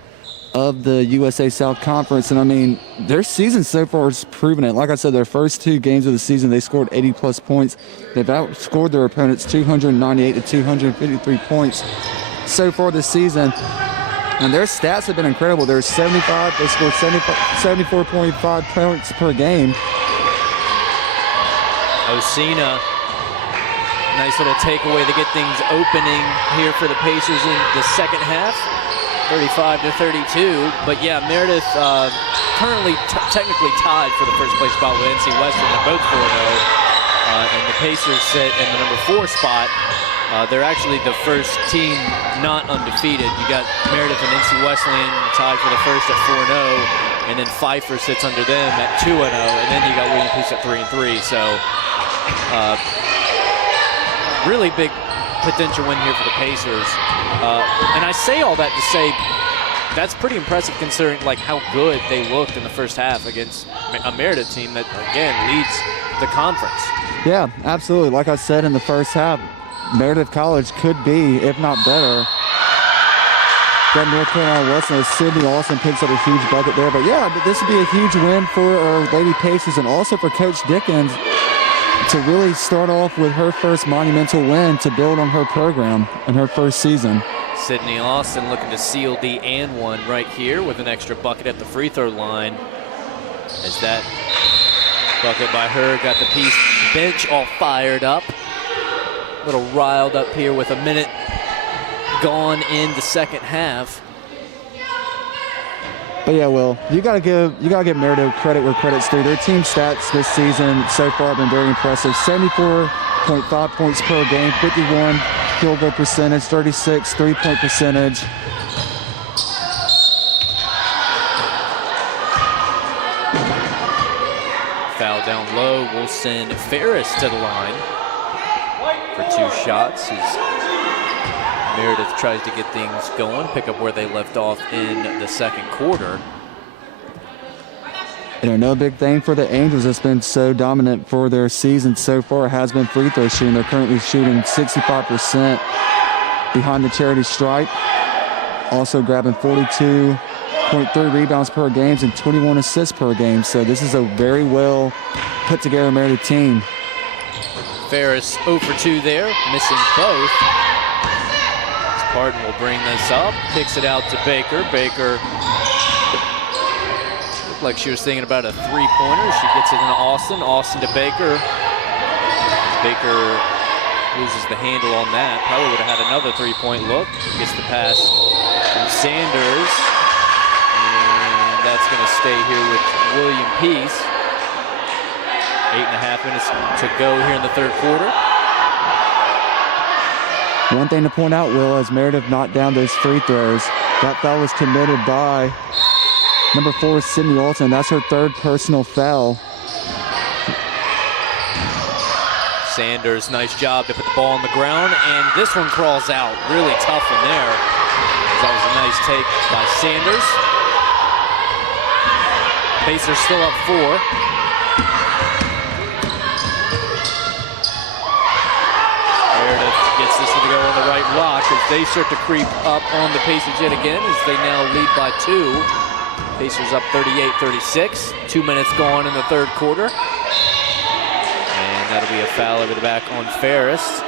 of the USA South Conference. And I mean, their season so far has proven it. Like I said, their first 2 games of the season, they scored 80-plus points. They've outscored their opponents 298 to 253 points so far this season. And their stats have been incredible. They scored 74.5 points per game. Osina, nice little takeaway to get things opening here for the Pacers in the second half. 35 to 32, but yeah, Meredith currently technically tied for the first place spot with NC Western. They're both 4-0, and the Pacers sit in the #4 spot. They're actually the first team not undefeated. You got Meredith and NC Wesleyan tied for the first at 4-0, and then Pfeiffer sits under them at 2-0, and then you got William Peace at 3-3. So really big potential win here for the Pacers. And I say all that to say that's pretty impressive considering like how good they looked in the first half against a Meredith team that, again, leads the conference. Yeah, absolutely. Like I said in the first half, Meredith College could be, if not better, than North Carolina Western as Sydney Austin picks up a huge bucket there. But yeah, this would be a huge win for our Lady Pacers and also for Coach Dickens to really start off with her first monumental win to build on her program in her first season. Sydney Austin looking to seal the and one right here with an extra bucket at the free throw line. As that bucket by her got the Peace bench all fired up. A little riled up here with a minute gone in the second half. But yeah, Will, you gotta give Meredith credit where credit's due. Their team stats this season so far have been very impressive. 74.5 points per game, 51 field goal percentage, 36 3-point percentage. Foul down low will send Ferris to the line for 2 shots as Meredith tries to get things going, pick up where they left off in the second quarter. And another big thing for the Angels that's been so dominant for their season so far has been free throw shooting. They're currently shooting 65% behind the charity stripe. Also grabbing 42.3 rebounds per game and 21 assists per game. So this is a very well put together Meredith team. Ferris 0 for 2 there, missing both. Parton will bring this up, kicks it out to Baker. Baker looked like she was thinking about a 3-pointer. She gets it into Austin. Austin to Baker. Baker loses the handle on that. Probably would have had another 3-point look. Gets the pass from Sanders. And that's going to stay here with William Peace. 8.5 minutes to go here in the third quarter. One thing to point out, Will, as Meredith knocked down those free throws, that foul was committed by #4, Sydney Alton. That's her 3rd personal foul. Sanders, nice job to put the ball on the ground, and this one crawls out. Really tough one there. That was a nice take by Sanders. Pacers still up 4. Meredith gets this one to go on the right block as they start to creep up on the Pacers yet again as they now lead by 2. Pacers up 38-36. 2 minutes gone in the third quarter. And that'll be a foul over the back on Ferris.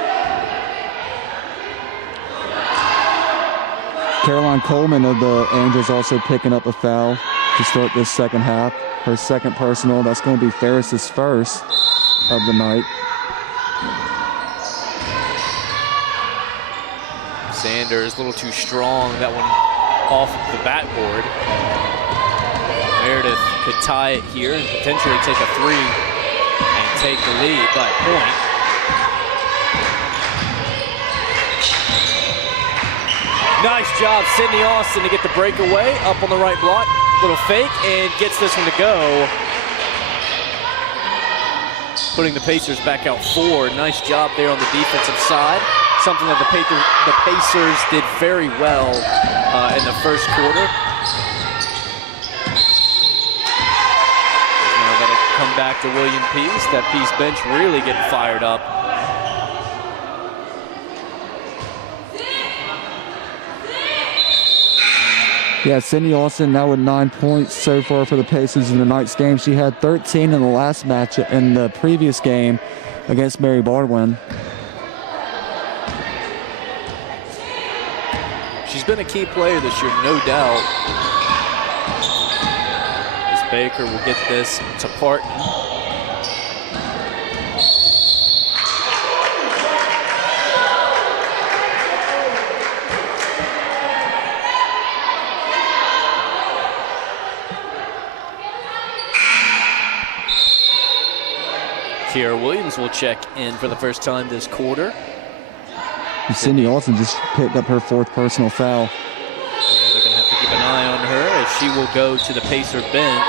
Caroline Coleman of the Angels also picking up a foul to start this second half. Her 2nd personal. That's going to be Ferris's 1st of the night. Sanders a little too strong, that one off the backboard. Meredith could tie it here and potentially take a 3 and take the lead by a point. Nice job, Sydney Austin, to get the breakaway up on the right block. Little fake, and gets this one to go. Putting the Pacers back out 4. Nice job there on the defensive side. Something that the Pacers did very well in the first quarter. Now that'll come back to William Peace. That Peace bench really getting fired up. Yeah, Sydney Austin now with 9 points so far for the Pacers in tonight's game. She had 13 in the last match in the previous game against Mary Baldwin. She's been a key player this year, no doubt. As Baker will get this to Parton. Kiara Williams will check in for the first time this quarter. And Sydney Austin just picked up her 4th personal foul. Yeah, they're going to have to keep an eye on her as she will go to the Pacer bench.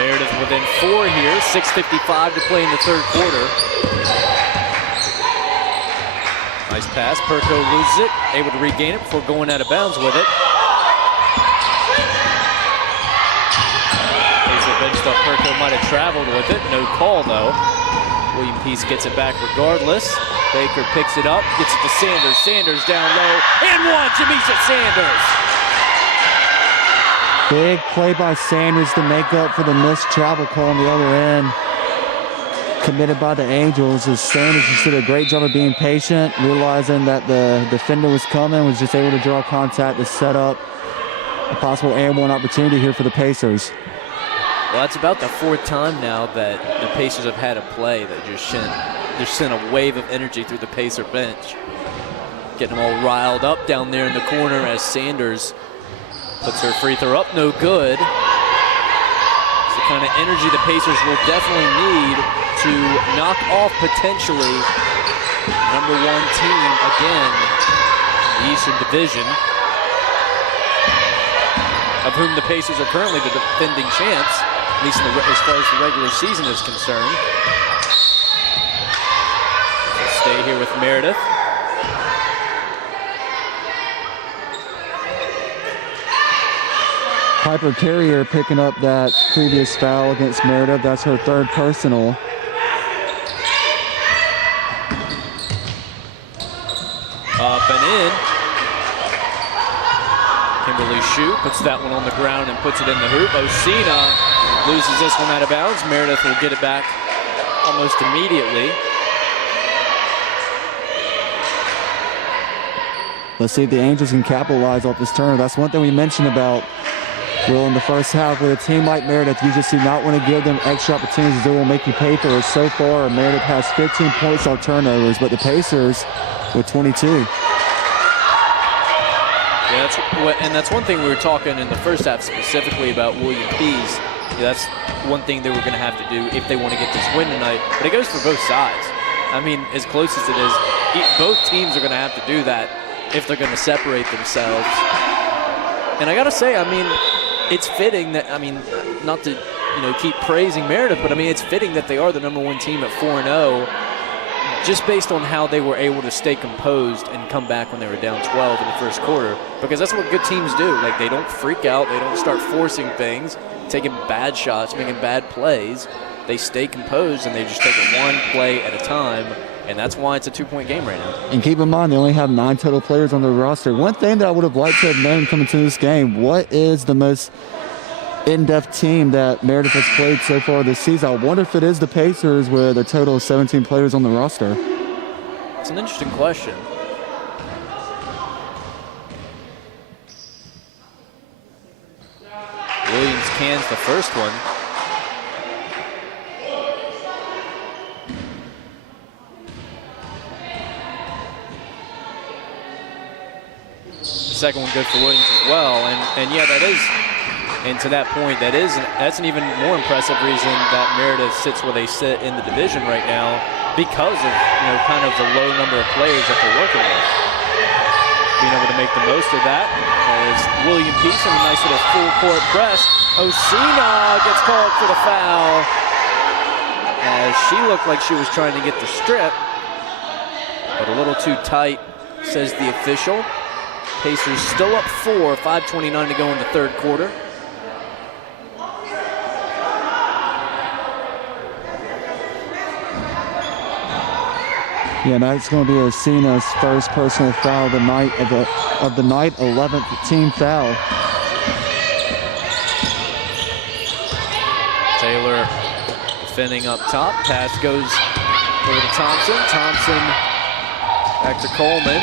Meredith within 4 here, 6:55 to play in the third quarter. Nice pass, Perko loses it, able to regain it before going out of bounds with it. Bench thought Perko might have traveled with it. No call, though. William Peace gets it back regardless. Baker picks it up, gets it to Sanders. Sanders down low, and one, Jamisha Sanders. Big play by Sanders to make up for the missed travel call on the other end. Committed by the Angels as Sanders just did a great job of being patient, realizing that the defender was coming, was just able to draw contact to set up a possible and-one opportunity here for the Pacers. Well, that's about the 4th time now that the Pacers have had a play that just sent a wave of energy through the Pacer bench. Getting them all riled up down there in the corner as Sanders puts her free throw up, no good. It's the kind of energy the Pacers will definitely need to knock off potentially #1 team again in the Eastern Division, of whom the Pacers are currently the defending champs, at least as far as the regular season is concerned. So stay here with Meredith. Piper Carrier picking up that previous foul against Meredith. That's her 3rd personal. Up and in. Kimberly Shue puts that one on the ground and puts it in the hoop. Osina loses this one out of bounds. Meredith will get it back almost immediately. Let's see if the Angels can capitalize off this turnover. That's one thing we mentioned about, Will, in the first half. With a team like Meredith, you just do not want to give them extra opportunities. They will make you pay for it. So far, Meredith has 15 points off turnovers, but the Pacers with 22. Yeah, that's one thing we were talking in the first half specifically about William Peace. Yeah, that's one thing they were going to have to do if they want to get this win tonight. But it goes for both sides. I mean, as close as it is, both teams are going to have to do that if they're going to separate themselves. And I got to say, I mean, it's fitting that, I mean, not to, keep praising Meredith, but I mean, it's fitting that they are the #1 team at 4-0. Just based on how they were able to stay composed and come back when they were down 12 in the first quarter, because that's what good teams do. Like, they don't freak out, they don't start forcing things, taking bad shots, making bad plays. They stay composed and they just take it one play at a time, and that's why it's a 2-point game right now. And keep in mind, they only have 9 total players on their roster. One thing that I would have liked to have known coming to this game, what is the most in-depth team that Meredith has played so far this season? I wonder if it is the Pacers with a total of 17 players on the roster. It's an interesting question. Williams cans the first one. The second one good for Williams as well. And yeah, that is And to that point, that's an even more impressive reason that Meredith sits where they sit in the division right now, because of kind of the low number of players that they're working with. Being able to make the most of that as William Peace in a nice little full court press. Osina gets called for the foul as she looked like she was trying to get the strip, but a little too tight, says the official. Pacers still up 4, 5:29 to go in the third quarter. Yeah, that's going to be Osina's first personal foul of the night, 11th team foul. Taylor defending up top. Pass goes over to Thompson. Thompson back to Coleman.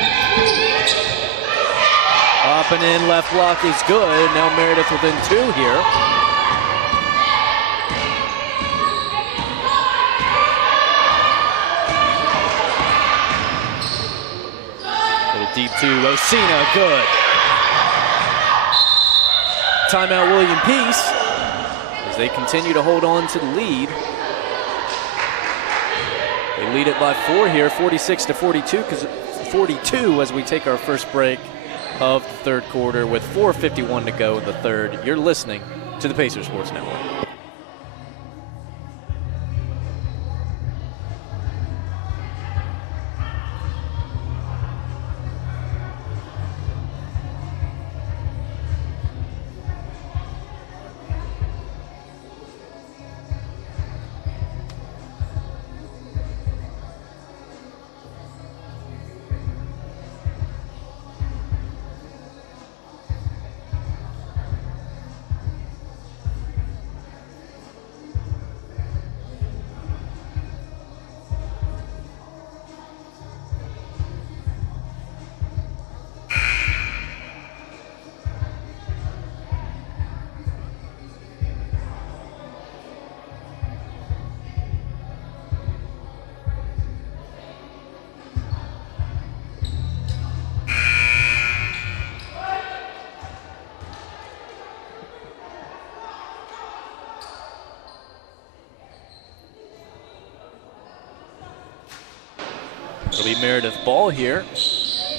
Up and in, left block is good. Now Meredith within 2 here. Deep 2, Osina, good. Timeout William Peace as they continue to hold on to the lead. They lead it by 4 here, 46-42 as we take our first break of the third quarter with 4:51 to go in the third. You're listening to the Pacers Sports Network. It'll be Meredith ball here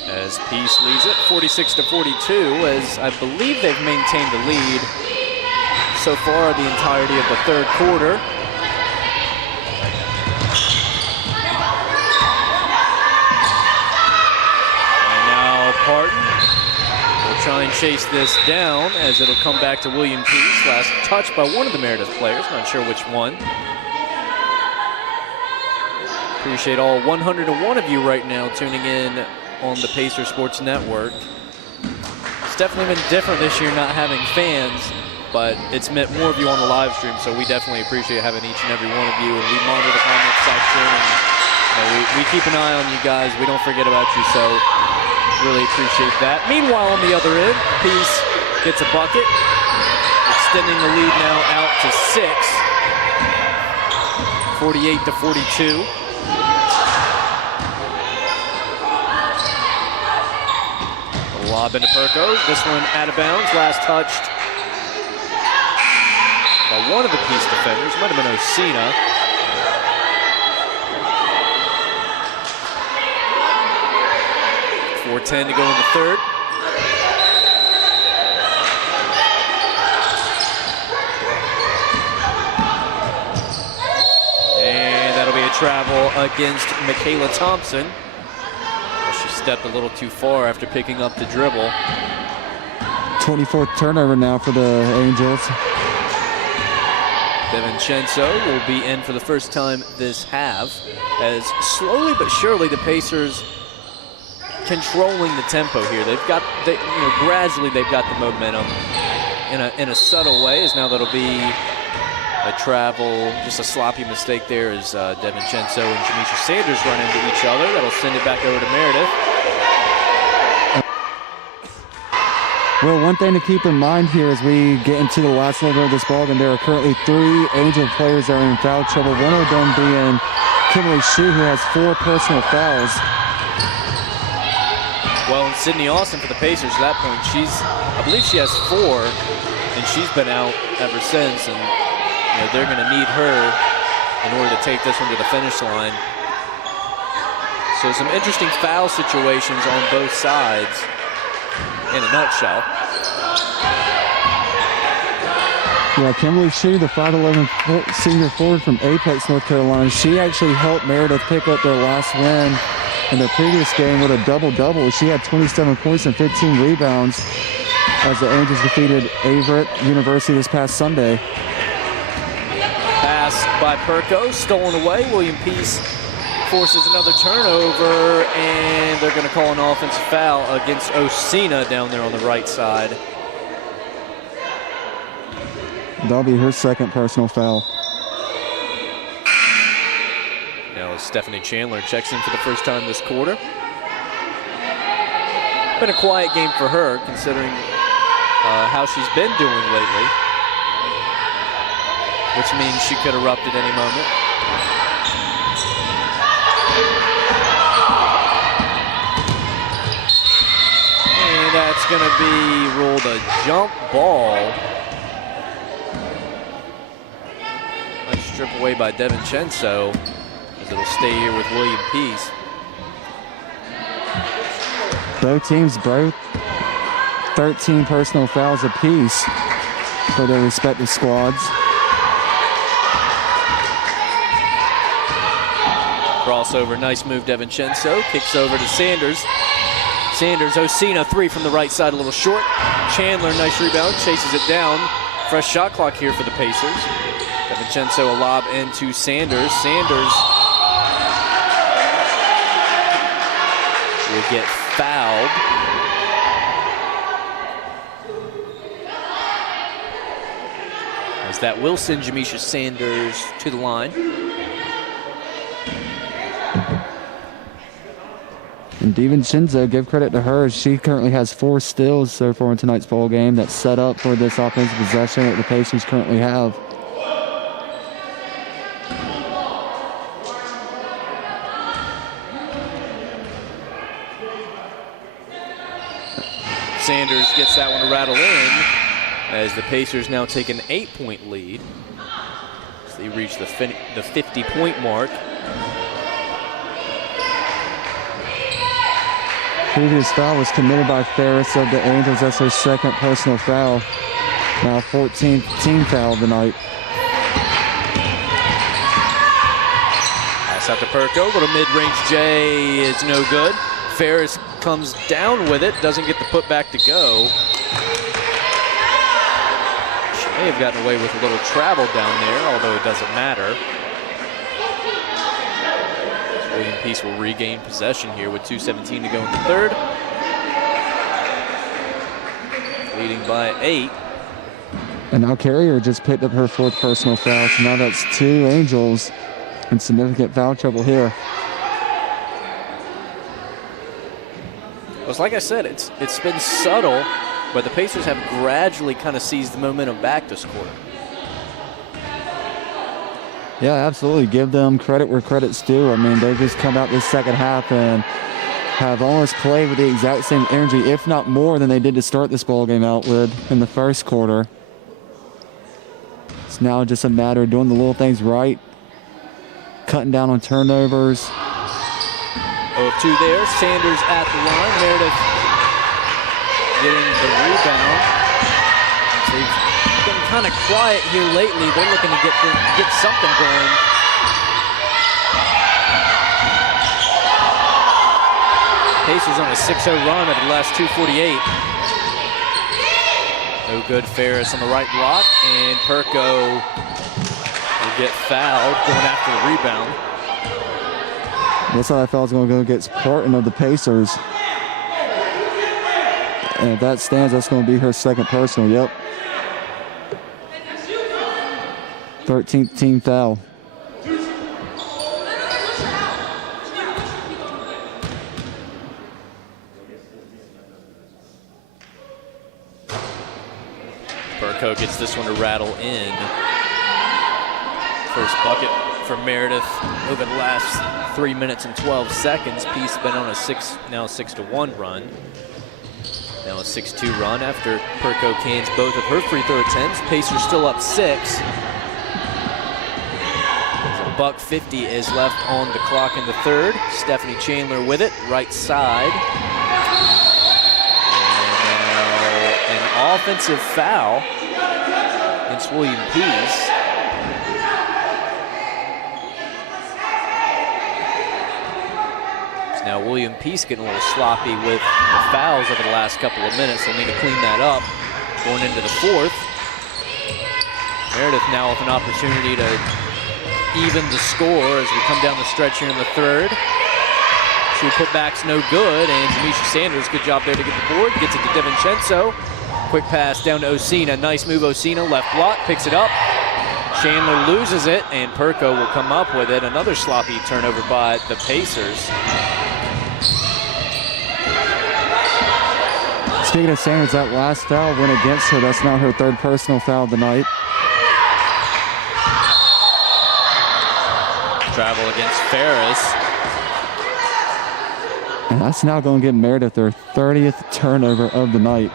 as Peace leads it 46-42, as I believe they've maintained the lead so far the entirety of the third quarter. And now Parton will try and chase this down as it'll come back to William Peace. Last touch by one of the Meredith players, not sure which one. Appreciate all 101 of you right now tuning in on the Pacer Sports Network. It's definitely been different this year not having fans, but it's meant more of you on the live stream, so we definitely appreciate having each and every one of you, and we monitor the comment section, and we keep an eye on you guys. We don't forget about you, so really appreciate that. Meanwhile, on the other end, Peace gets a bucket, extending the lead now out to 6, 48-42. Lob into Perko. This one out of bounds. Last touched by one of the Peace defenders. Might have been Osina. .410 to go in the third. And that'll be a travel against Michaela Thompson. Stepped a little too far after picking up the dribble. 24th turnover now for the Angels. DeVincenzo will be in for the first time this half, as slowly but surely the Pacers controlling the tempo here. Gradually they've got the momentum in a subtle way, as now that'll be a travel, just a sloppy mistake there as DeVincenzo and Jamisha Sanders run into each other. That'll send it back over to Meredith. Well, one thing to keep in mind here as we get into the last little bit of this ball game, there are currently 3 Angel players that are in foul trouble. One of them being Kimberly Shue, who has 4 personal fouls. Well, and Sydney Austin for the Pacers at that point, I believe she has 4, and she's been out ever since, and they're going to need her in order to take this one to the finish line. So some interesting foul situations on both sides in a nutshell. Yeah, Kimberly Shue, the 5'11" senior forward from Apex, North Carolina, she actually helped Meredith pick up their last win in their previous game with a double-double. She had 27 points and 15 rebounds as the Angels defeated Averett University this past Sunday. Pass by Perko, stolen away. William Peace forces another turnover, and they're going to call an offensive foul against Osina down there on the right side. That'll be her second personal foul. Now Stephanie Chandler checks in for the first time this quarter. Been a quiet game for her, considering how she's been doing lately, which means she could erupt at any moment. And that's going to be ruled a jump ball. Nice strip away by DeVincenzo, as it'll stay here with William Peace. Both teams both 13 personal fouls apiece for their respective squads. Crossover, nice move, DeVincenzo. Kicks over to Sanders. Sanders, Osina, three from the right side, a little short. Chandler, nice rebound, chases it down. Fresh shot clock here for the Pacers. DeVincenzo, a lob into Sanders. Sanders will get fouled. As that will send Jamisha Sanders to the line. And DeVincenzo, give credit to her. She currently has 4 steals so far in tonight's ball game that's set up for this offensive possession that the Pacers currently have. Sanders gets that one to rattle in as the Pacers now take an 8-point lead. So they reach the 50-point mark. Previous foul was committed by Ferris of the Angels. That's her second personal foul. Now 14th team foul of the night. Pass out to Perko. Little mid-range J is no good. Ferris comes down with it. Doesn't get the putback to go. She may have gotten away with a little travel down there, although it doesn't matter. William Peace will regain possession here with 2:17 to go in the third. Leading by 8. And now Carrier just picked up her 4th personal foul. So now that's 2 Angels in significant foul trouble here. Well, like I said, it's been subtle, but the Pacers have gradually kind of seized the momentum back this quarter. Yeah, absolutely. Give them credit where credit's due. I mean, they've just come out this second half and have almost played with the exact same energy, if not more, than they did to start this ball game out with in the first quarter. It's now just a matter of doing the little things right, cutting down on turnovers. 0-2 there. Sanders at the line. Meredith getting the rebound. They've been kind of quiet here lately. They're looking to get something going. Pacers on a 6-0 run at the last 2:48. No good. Ferris on the right block, and Perko will get fouled going after the rebound. Looks like that foul's going to go against Parton of the Pacers. And if that stands, that's going to be her second personal. Yep. 13th team foul. Perko gets this one to rattle in. First bucket for Meredith over the last 3 minutes and 12 seconds. Peace been on a 6-1 run. Now a 6-2 run after Perko cans both of her free throw attempts. Pacers still up 6. $1:50 is left on the clock in the third. Stephanie Chandler with it, right side. And now an offensive foul against William Peace. Now William Peace getting a little sloppy with the fouls over the last couple of minutes. They'll need to clean that up going into the fourth. Meredith now with an opportunity to even the score as we come down the stretch here in the third. Two putbacks no good, and Jamisha Sanders, good job there to get the board. Gets it to DeVincenzo. Quick pass down to Osina. Nice move, Osina. Left block, picks it up. Chandler loses it, and Perko will come up with it. Another sloppy turnover by the Pacers. Speaking of Sanders, that last foul went against her. That's now her third personal foul of the night. Travel against Ferris. And that's now going to get Meredith their 30th turnover of the night.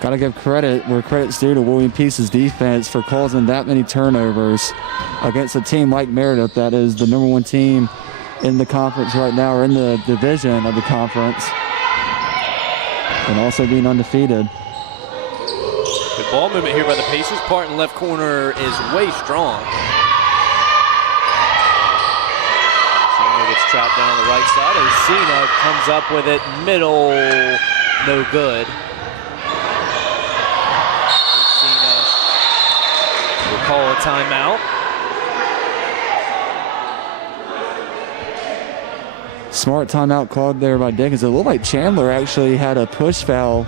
Got to give credit where credit's due to William Peace's defense for causing that many turnovers against a team like Meredith that is the #1 team in the conference right now, or in the division of the conference, and also being undefeated. Good ball movement here by the Pacers. Part in left corner is way strong. Chandler gets trapped down on the right side. Osina comes up with it, middle, no good. Osina will call a timeout. Smart timeout called there by Dickens. It looked like Chandler actually had a push foul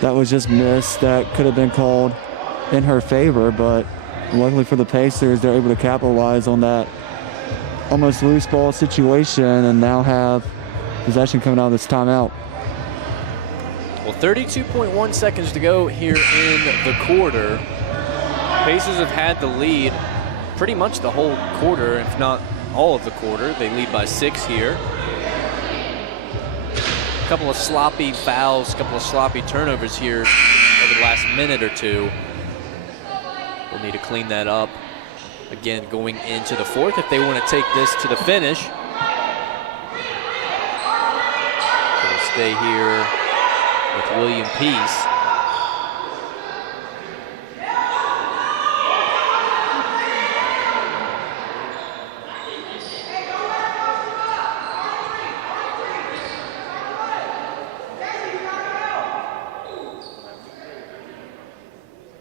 that was just missed that could have been called in her favor, but luckily for the Pacers, they're able to capitalize on that almost loose ball situation and now have possession coming out of this timeout. Well, 32.1 seconds to go here in the quarter. Pacers have had the lead pretty much the whole quarter, if not all of the quarter. They lead by 6 here. A couple of sloppy fouls, a couple of sloppy turnovers here over the last minute or two. We'll need to clean that up again going into the fourth if they want to take this to the finish. Gonna stay here with William Peace.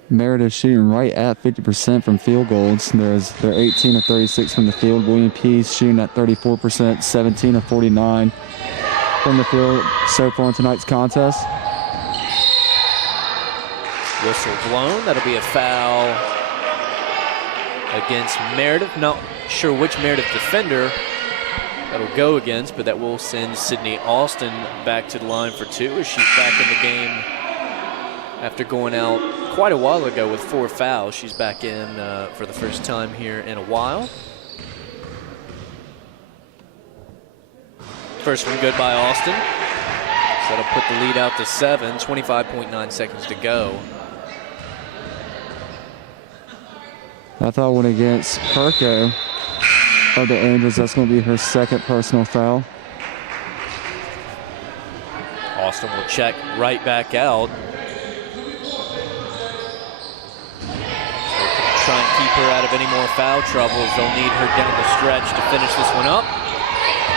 Meredith shooting right at 50% from field goals. They're 18 of 36 from the field. William Peace shooting at 34%, 17 of 49 from the field so far in tonight's contest. Whistle blown. That'll be a foul against Meredith. Not sure which Meredith defender that'll go against, but that will send Sydney Austin back to the line for 2 as she's back in the game after going out quite a while ago with 4 fouls. She's back in for the first time here in a while. First one good by Austin. So that'll put the lead out to 7, 25.9 seconds to go. I thought went against Perko of the Angels. That's going to be her second personal foul. Austin will check right back out. Try and keep her out of any more foul troubles. They'll need her down the stretch to finish this one up.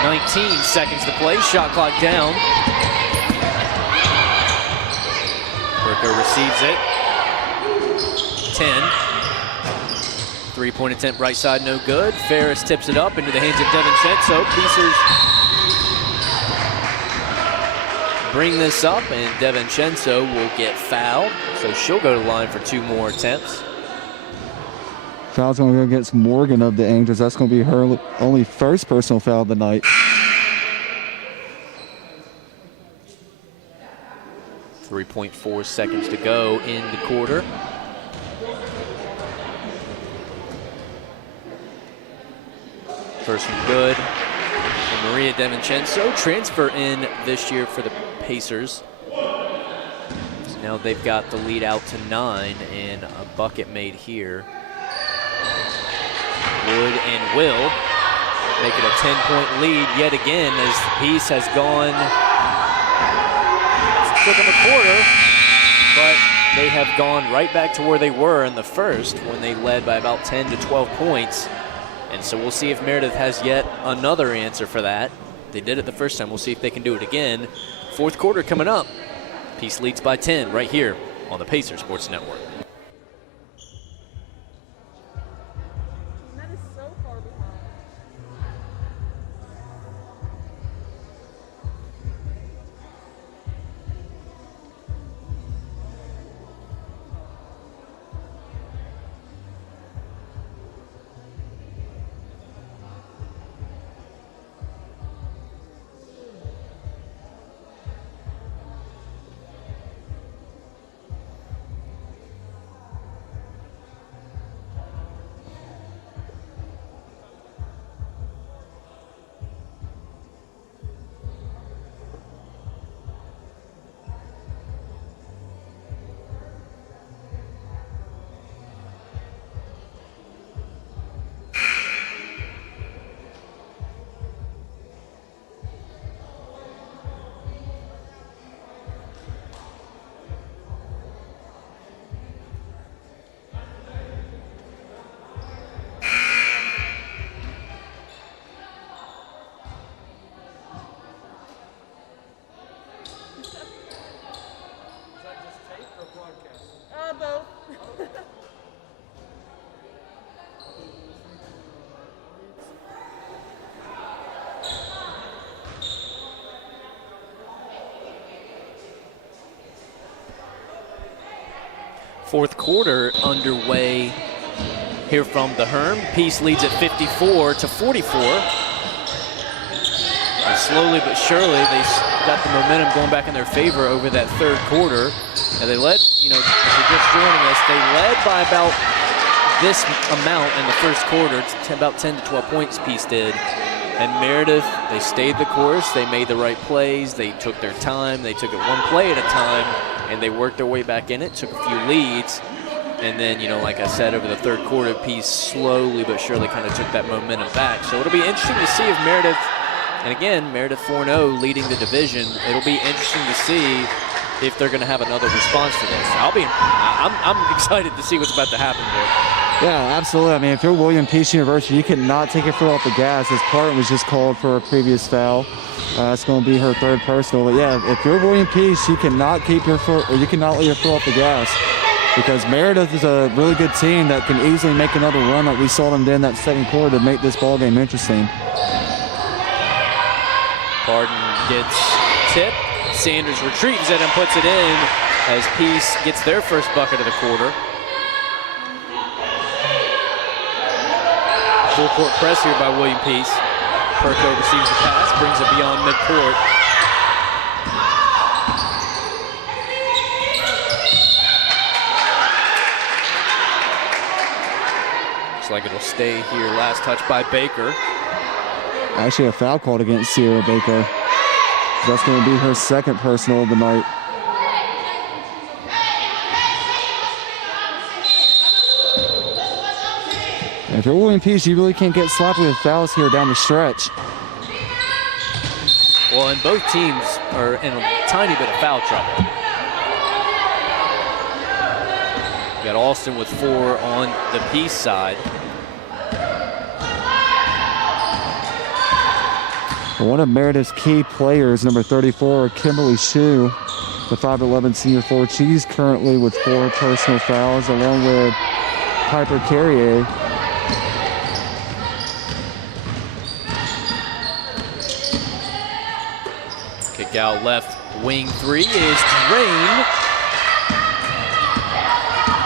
19 seconds to play, shot clock down. Perko receives it. 10. 3-point attempt right side, no good. Ferris tips it up into the hands of DeVincenzo. Pacers bring this up, and DeVincenzo will get fouled. So she'll go to the line for 2 more attempts. Foul's going to go against Morgan of the Angels. That's going to be her only first personal foul of the night. .4 seconds to go in the quarter. First one good from Maria DeVincenzo, transfer in this year for the Pacers. So now they've got the lead out to 9 and a bucket made here. Wood and Will make it a 10-point lead yet again as Peace has gone quick on the quarter, but they have gone right back to where they were in the first when they led by about 10 to 12 points. And so we'll see if Meredith has yet another answer for that. They did it the first time. We'll see if they can do it again. Fourth quarter coming up. Peace leads by 10 right here on the Pacer Sports Network. That is so far behind. Both. Fourth quarter underway here from the Herm. Peace leads at 54 to 44. And slowly but surely, they got the momentum going back in their favor over that third quarter. And they led, if you're just joining us, they led by about this amount in the first quarter. It's about 10 to 12 points Peace did. And Meredith, they stayed the course. They made the right plays. They took their time. They took it one play at a time, and they worked their way back in it, took a few leads. And then, like I said, over the third quarter, Peace slowly but surely kind of took that momentum back. So it'll be interesting to see if Meredith, and again, Meredith 4-0 leading the division. It'll be interesting to see if they're going to have another response to this. I'm excited to see what's about to happen here. Yeah, absolutely. I mean, if you're William Peace University, you cannot take your foot off the gas. This Parton was just called for a previous foul. It's going to be her third personal. But yeah, if you're William Peace, you cannot keep your foot, or you cannot let your foot off the gas, because Meredith is a really good team that can easily make another run like we saw them do in that second quarter to make this ball game interesting. Parton gets tipped. Sanders retrieves it and puts it in as Peace gets their first bucket of the quarter. Full court press here by William Peace. Perko receives the pass, brings it beyond midcourt. Looks like it'll stay here. Last touch by Baker. Actually, a foul called against Sierra Baker. That's going to be her second personal of the night. And if you're William Peace, you really can't get sloppy with fouls here down the stretch. Well, and both teams are in a tiny bit of foul trouble. You got Alston with 4 on the Peace side. One of Meredith's key players, number 34, Kimberly Shue, the 5'11" senior forward. She's currently with 4 personal fouls, along with Piper Carrier. Kick out left wing 3 is drained.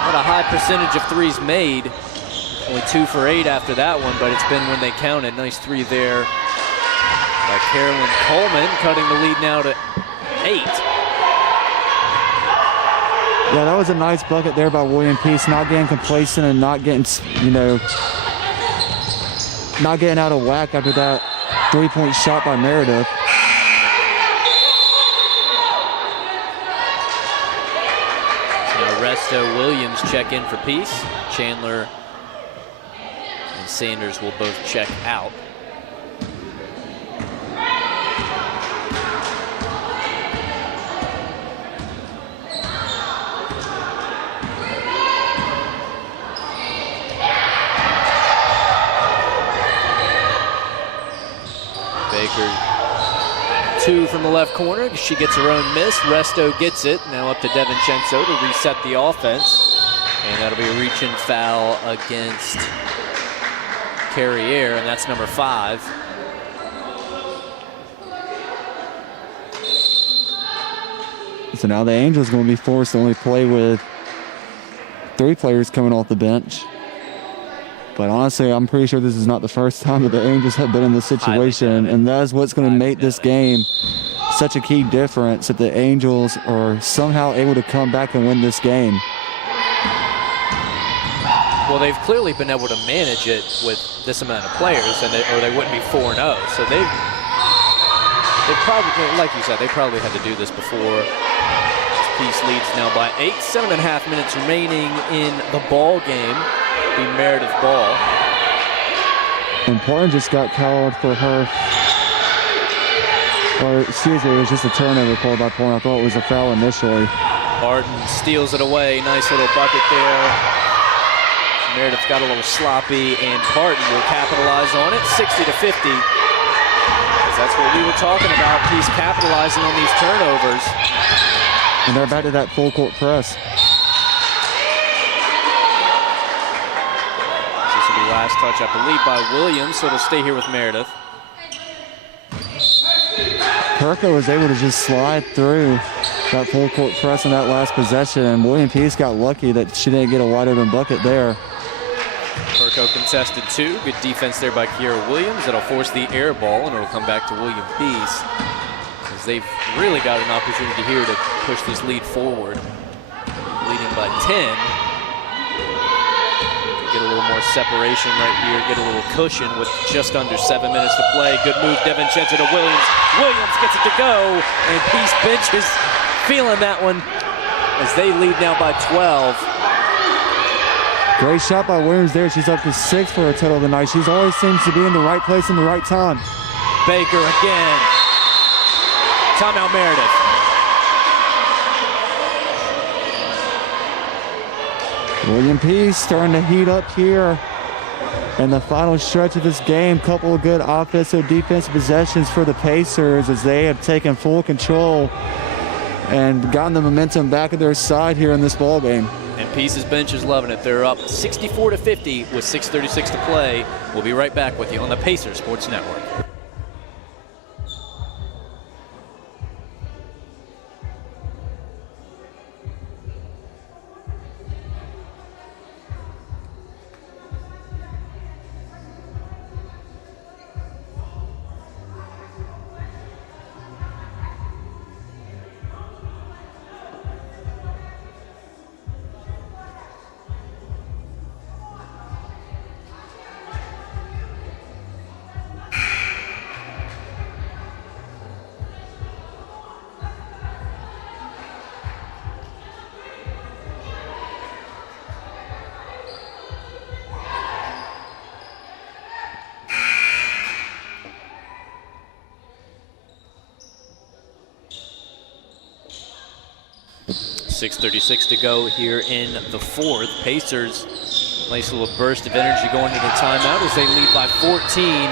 Not a high percentage of threes made. Only 2 for 8 after that one, but it's been when they counted. Nice 3 there by Carolyn Coleman, cutting the lead now to 8. Yeah, that was a nice bucket there by William Peace, not getting complacent and not getting, not getting out of whack after that Three-point shot by Meredith. So now Resto Williams check in for Peace. Chandler and Sanders will both check out. Baker, 2 from the left corner. She gets her own miss. Resto gets it. Now up to DeVincenzo to reset the offense. And that'll be a reach-in foul against Carriere, and that's number 5. So now the Angels going to be forced to only play with 3 players coming off the bench. But honestly, I'm pretty sure this is not the first time that the Angels have been in this situation, and that is what's going to make this game such a key difference, that the Angels are somehow able to come back and win this game. Well, they've clearly been able to manage it with this amount of players, or they wouldn't be 4-0. So they probably, like you said, they probably had to do this before. Peace leads now by 8. 7.5 minutes remaining in the ball game. The Meredith ball. And Parton just got called for her, or excuse me, it was just a turnover called by Parton. I thought it was a foul initially. Parton steals it away. Nice little bucket there. Meredith got a little sloppy, and Parton will capitalize on it, 60-50. That's what we were talking about. He's capitalizing on these turnovers. And they're back to that full court press. Last touch, I believe, by Williams, so it'll stay here with Meredith. Perko was able to just slide through that full court press in that last possession, and William Peace got lucky that she didn't get a wide open bucket there. Perko contested 2. Good defense there by Kiera Williams. That'll force the air ball, and it'll come back to William Peace, because they've really got an opportunity here to push this lead forward. Leading by 10. Get a little more separation right here, get a little cushion with just under 7 minutes to play. Good move, DeVincenzo to Williams. Williams gets it to go, and Peace bench is feeling that one as they lead now by 12. Great shot by Williams there. She's up to 6 for a total of the night. She's always seems to be in the right place in the right time. Baker again. Timeout Meredith. William Peace starting to heat up here in the final stretch of this game. Couple of good offensive, defensive possessions for the Pacers as they have taken full control and gotten the momentum back at their side here in this ball game. And Peace's bench is loving it. They're up 64-50 with 6:36 to play. We'll be right back with you on the Pacers Sports Network. .36 to go here in the 4th. Pacers, nice little burst of energy going into the timeout as they lead by 14.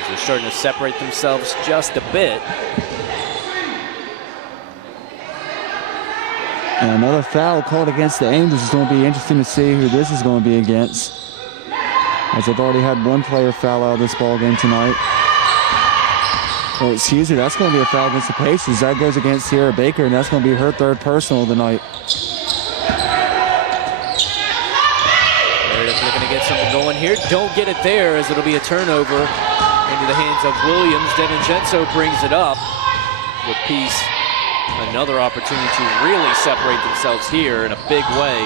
As they're starting to separate themselves just a bit. And another foul called against the Angels. Is going to be interesting to see who this is going to be against, as they've already had 1 player foul out of this ball game tonight. Oh, excuse me, that's going to be a foul against the Pacers. That goes against Sierra Baker, and that's going to be her 3rd personal of the night. Meredith looking to get something going here. Don't get it there, as it'll be a turnover into the hands of Williams. DeVincenzo brings it up with Peace. Another opportunity to really separate themselves here in a big way.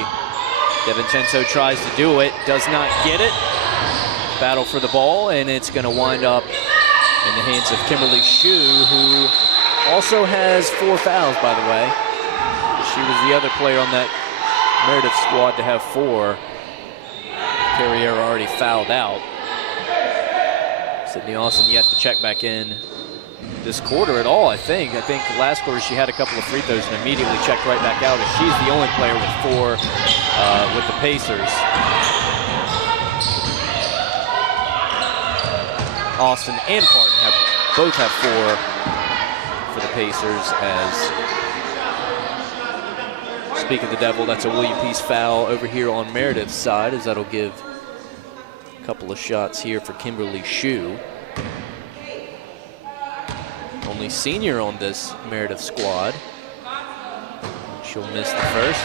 DeVincenzo tries to do it, does not get it. Battle for the ball, and it's going to wind up in the hands of Kimberly Shue, who also has 4 fouls, by the way. She was the other player on that Meredith squad to have 4. Carrier already fouled out. Sydney Austin yet to check back in this quarter at all, I think. I think last quarter she had a couple of free throws and immediately checked right back out, as she's the only player with 4 with the Pacers. Austin and Parton both have 4 for the Pacers. As, speak of the devil, that's a William Peace foul over here on Meredith's side, as that'll give a couple of shots here for Kimberly Shue. Only senior on this Meredith squad. She'll miss the first.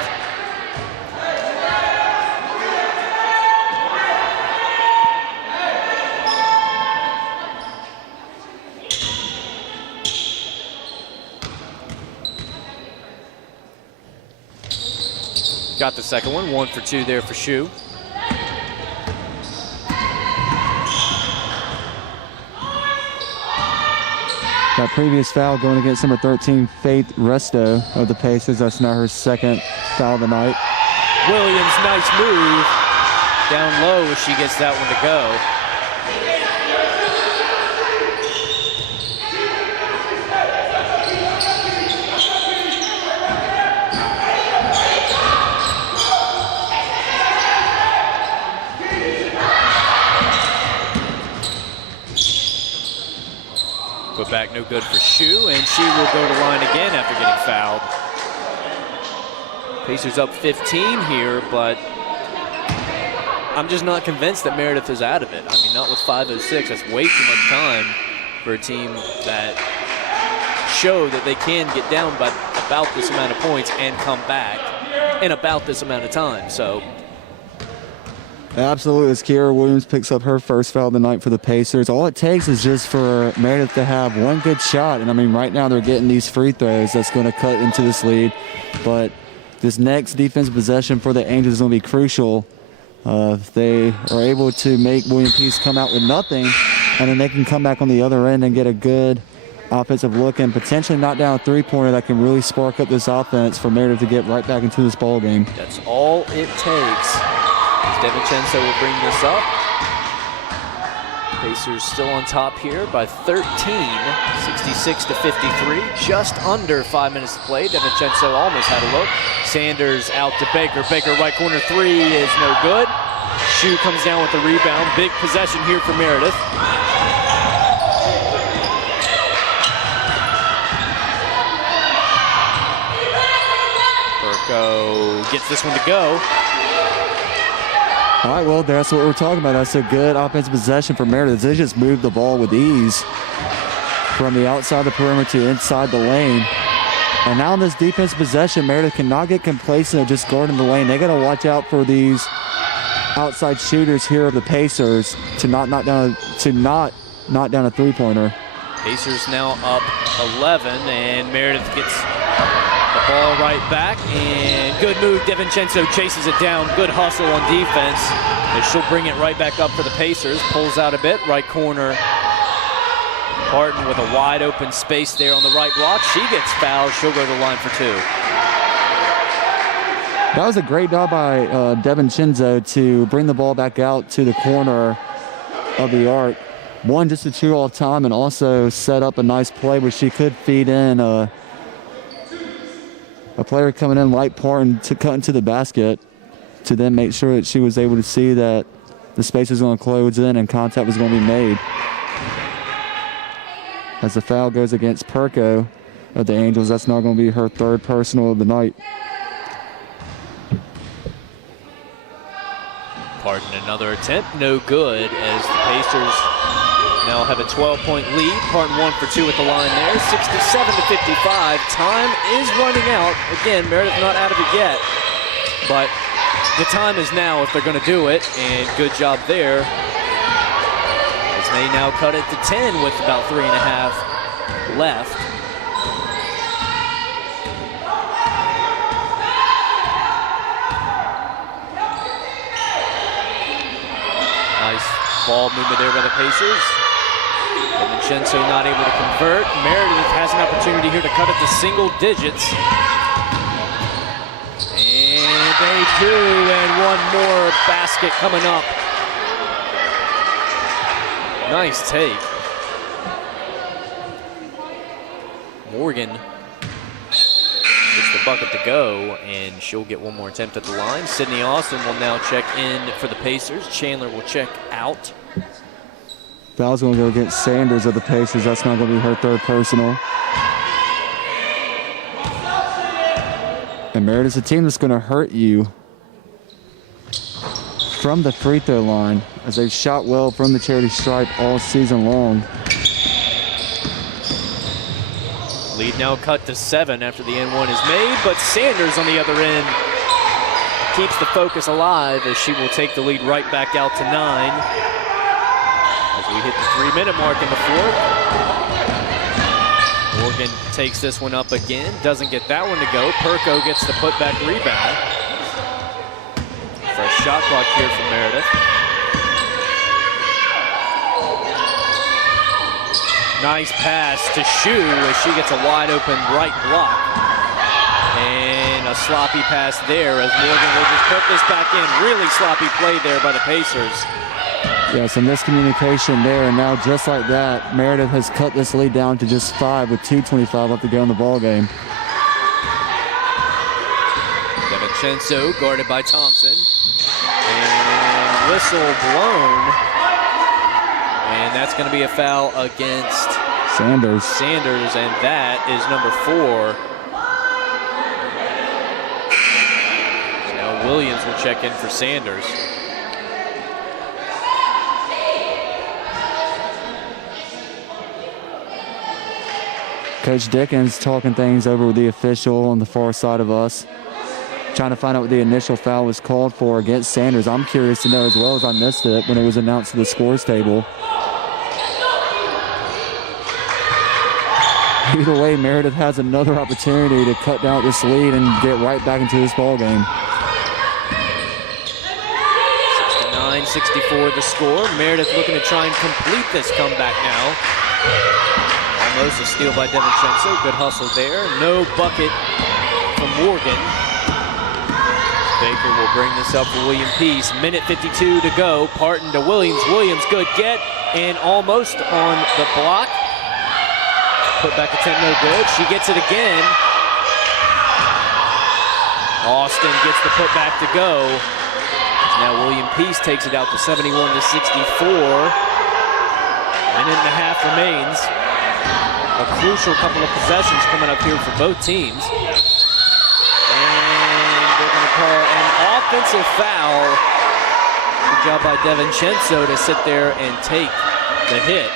Got the second one, 1 for 2 there for Shue. That previous foul going against number 13, Faith Resto of the Pacers. That's now her second foul of the night. Williams, nice move. Down low as she gets that one to go. Put back, no good for Shue, and she will go to line again after getting fouled. Pacers up 15 here, but I'm just not convinced that Meredith is out of it. I mean, not with 5:06. That's way too much time for a team that show that they can get down by about this amount of points and come back in about this amount of time. So. Absolutely, as Kiera Williams picks up her first foul of the night for the Pacers. All it takes is just for Meredith to have one good shot. And I mean, right now they're getting these free throws that's going to cut into this lead. But this next defensive possession for the Angels is going to be crucial. If they are able to make William Peace come out with nothing, and then they can come back on the other end and get a good offensive look and potentially knock down a three-pointer that can really spark up this offense for Meredith to get right back into this ball game. That's all it takes. DeVincenzo will bring this up. Pacers still on top here by 13, 66-53. Just under 5 minutes to play. DeVincenzo almost had a look. Sanders out to Baker. Baker right corner three is no good. Shue comes down with the rebound. Big possession here for Meredith. Burko gets this one to go. All right, well, that's what we're talking about. That's a good offensive possession for Meredith. They just moved the ball with ease from the outside of the perimeter to inside the lane. And now in this defensive possession, Meredith cannot get complacent of just guarding the lane. They got to watch out for these outside shooters here of the Pacers to not knock down a three-pointer. Pacers now up 11, and Meredith gets the ball right back, and good move. DeVincenzo chases it down. Good hustle on defense, and she'll bring it right back up for the Pacers. Pulls out a bit, right corner. Parton with a wide open space there on the right block. She gets fouled. She'll go to the line for two. That was a great job by DeVincenzo to bring the ball back out to the corner of the arc. One, just to chew off time, and also set up a nice play where she could feed in a player coming in like Parton to cut into the basket to then make sure that she was able to see that the space was going to close in and contact was going to be made. As the foul goes against Perko of the Angels, that's not going to be her third personal of the night. Parton, another attempt, no good, as the Pacers now have a 12-point lead. Parton 1 for 2 at the line there, 67-55. Time is running out. Again, Meredith not out of it yet, but the time is now if they're going to do it, and good job there. As they now cut it to 10 with about 3.5 left. Nice ball movement there by the Pacers. DeVincenzo not able to convert. Meredith has an opportunity here to cut it to single digits. And they do, and one more basket coming up. Nice take. Morgan gets the bucket to go, and she'll get one more attempt at the line. Sydney Austin will now check in for the Pacers. Chandler will check out. Foul's going to go against Sanders of the Pacers. That's not going to be her third personal. And Meredith's a team that's going to hurt you from the free throw line, as they've shot well from the charity stripe all season long. Lead now cut to 7 after the N1 is made, but Sanders on the other end keeps the focus alive as she will take the lead right back out to 9 as we hit the 3-minute mark in the fourth. Morgan takes this one up again, doesn't get that one to go. Perko gets the putback rebound. Fresh shot clock here from Meredith. Nice pass to Shu as she gets a wide open right block. And a sloppy pass there as Morgan will just put this back in. Really sloppy play there by the Pacers. Yeah, some miscommunication there, and now just like that, Meredith has cut this lead down to just 5 with 2:25 left to go in the ball game. DeVincenzo guarded by Thompson. And whistle blown. And that's going to be a foul against Sanders, and that is number 4. So now Williams will check in for Sanders. Coach Dickens talking things over with the official on the far side of us, trying to find out what the initial foul was called for against Sanders. I'm curious to know as well, as I missed it when it was announced to the scores table. Either way, Meredith has another opportunity to cut down this lead and get right back into this ball game. 69-64 the score. Meredith looking to try and complete this comeback now. Almost a steal by DeVincenzo. Good hustle there. No bucket from Morgan. Baker will bring this up for William Peace. Minute 52 to go. Parton to Williams. Williams, good get, and almost on the block. Put back attempt, no good. She gets it again. Austin gets the putback to go. Now William Peace takes it out to 71-64. Minute and a half remains. A crucial couple of possessions coming up here for both teams. And they're going to call an offensive foul. Good job by DeVincenzo to sit there and take the hit.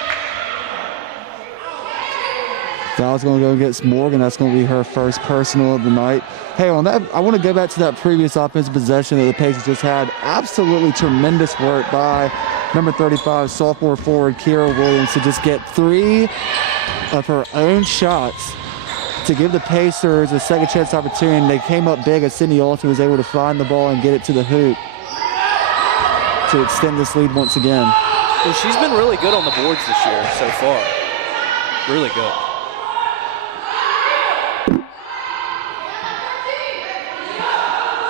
Foul's going to go against Morgan. That's going to be her first personal of the night. Hey, on that, I want to go back to that previous offensive possession that the Pacers just had. Absolutely tremendous work by number 35, sophomore forward Kira Williams, to just get 3 of her own shots to give the Pacers a second chance opportunity. They came up big as Sydney Alton was able to find the ball and get it to the hoop to extend this lead once again. Well, she's been really good on the boards this year so far. Really good.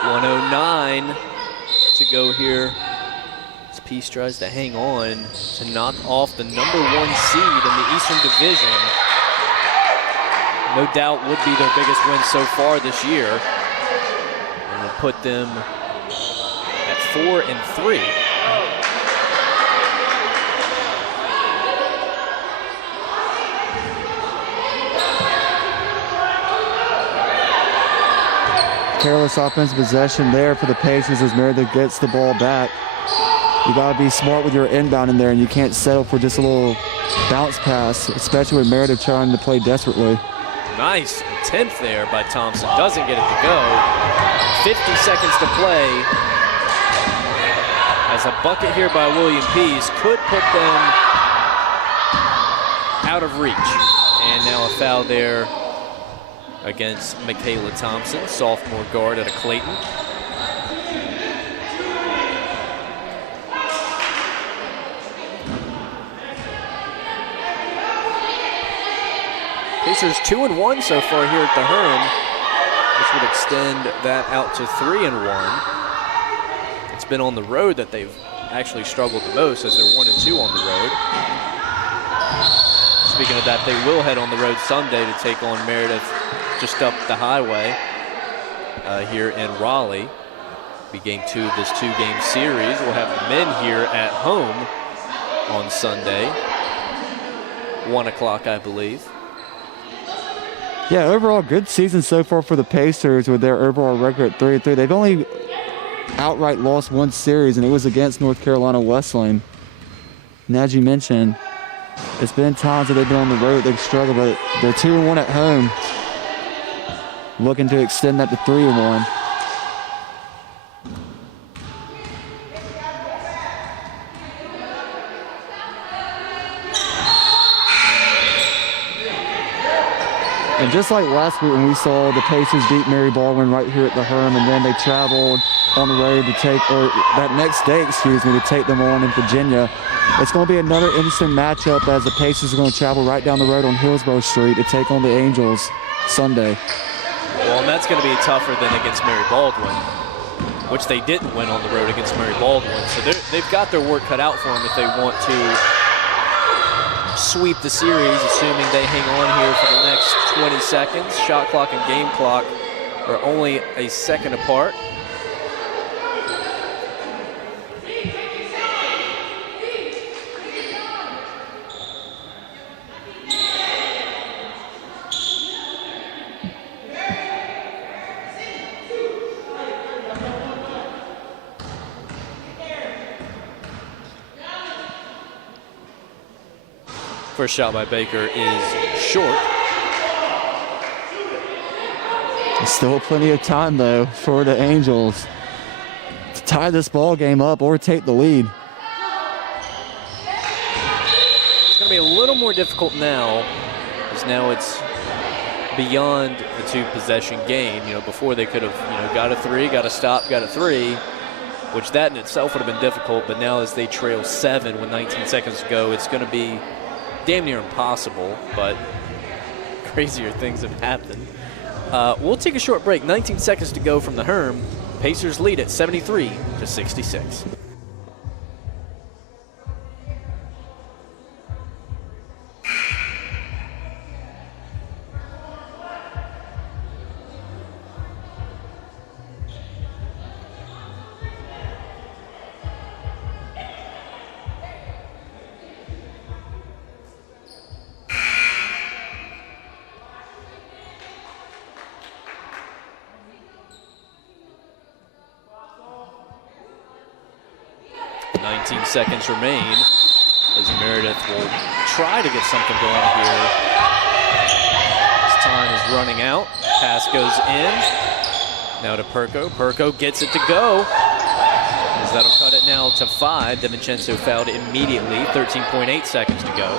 .109 to go here. As Peace tries to hang on to knock off the number 1 seed in the Eastern Division. No doubt would be their biggest win so far this year. And will put them at 4-3. Careless offensive possession there for the Pacers as Meredith gets the ball back. You got to be smart with your inbound in there, and you can't settle for just a little bounce pass, especially with Meredith trying to play desperately. Nice attempt there by Thompson. Doesn't get it to go. 50 seconds to play. As a bucket here by William Peace could put them out of reach. And now a foul there against Michaela Thompson, sophomore guard out of Clayton. Pacers 2-1 so far here at the Herm. This would extend that out to 3-1. It's been on the road that they've actually struggled the most, as they're 1-2 on the road. Speaking of that, they will head on the road Sunday to take on Meredith just up the highway here in Raleigh. Be game 2 of this 2-game series. We'll have the men here at home on Sunday, 1 o'clock, I believe. Yeah, overall good season so far for the Pacers with their overall record at 3-3. They've only outright lost one series, and it was against North Carolina Wesleyan. And as you mentioned, it's been times that they've been on the road, they've struggled, but they're 2-1 at home, looking to extend that to 3-1. And just like last week when we saw the Pacers beat Mary Baldwin right here at the Herm, and then they traveled on the road to take, or that next day, excuse me, to take them on in Virginia. It's going to be another interesting matchup as the Pacers are going to travel right down the road on Hillsborough Street to take on the Angels Sunday. Well, and that's going to be tougher than against Mary Baldwin, which they didn't win on the road against Mary Baldwin. So they've got their work cut out for them if they want to sweep the series, assuming they hang on here for the next 20 seconds. Shot clock and game clock are only a second apart. First shot by Baker is short. There's still plenty of time, though, for the Angels to tie this ball game up or take the lead. It's going to be a little more difficult now, because now it's beyond the 2-possession game. You know, before they could have, got a 3, got a stop, got a 3, which that in itself would have been difficult. But now as they trail 7 with 19 seconds to go, it's going to be damn near impossible, but crazier things have happened. We'll take a short break. 19 seconds to go from the Herm. Pacers lead at 73-66. Seconds remain as Meredith will try to get something going here. His time is running out. Pass goes in. Now to Perko. Perko gets it to go. As that'll cut it now to 5. DiVincenzo fouled immediately. 13.8 seconds to go.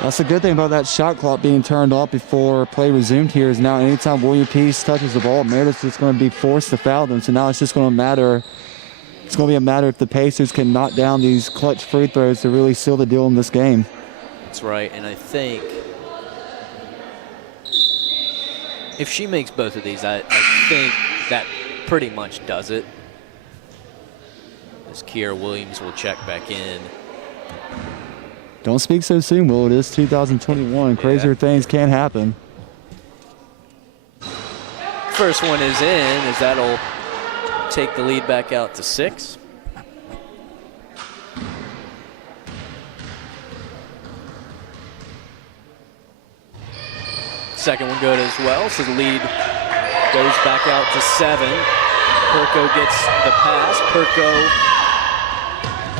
That's the good thing about that shot clock being turned off before play resumed here is now anytime William Peace touches the ball, Meredith's just going to be forced to foul them. So now it's just going to matter. It's going to be a matter if the Pacers can knock down these clutch free throws to really seal the deal in this game. That's right, and I think if she makes both of these, I think that pretty much does it. As Kiera Williams will check back in. Don't speak so soon, Will. It is 2021. Crazier things can happen. First one is in, as that'll take the lead back out to 6. Second one good as well, so the lead goes back out to 7. Perko gets the pass. Perko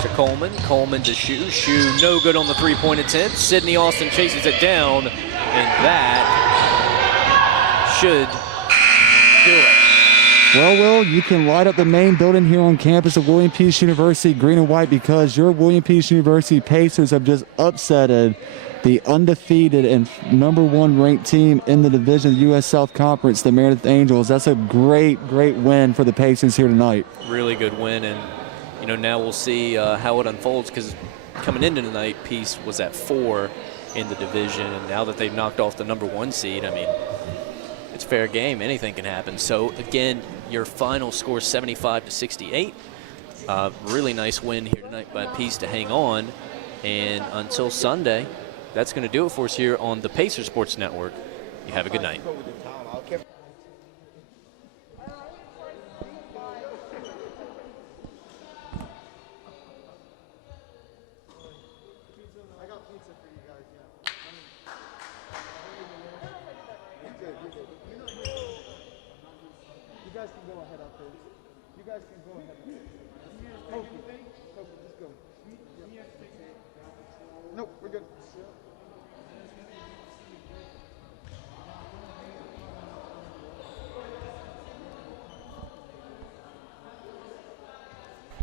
to Coleman. Coleman to Shu. Shu no good on the 3-point attempt. Sydney Austin chases it down, and that should do it. Well, Will, you can light up the main building here on campus of William Peace University, green and white, because your William Peace University Pacers have just upsetted the undefeated and #1 ranked team in the division, U.S. South Conference, the Meredith Angels. That's a great, great win for the Pacers here tonight. Really good win, and now we'll see how it unfolds, because coming into tonight, Peace was at 4 in the division. And now that they've knocked off the number 1 seed, I mean, it's fair game. Anything can happen. So, again, your final score 75-68. Really nice win here tonight by Peace to hang on. And until Sunday, that's going to do it for us here on the Pacer Sports Network. You have a good night. Nope, we're good.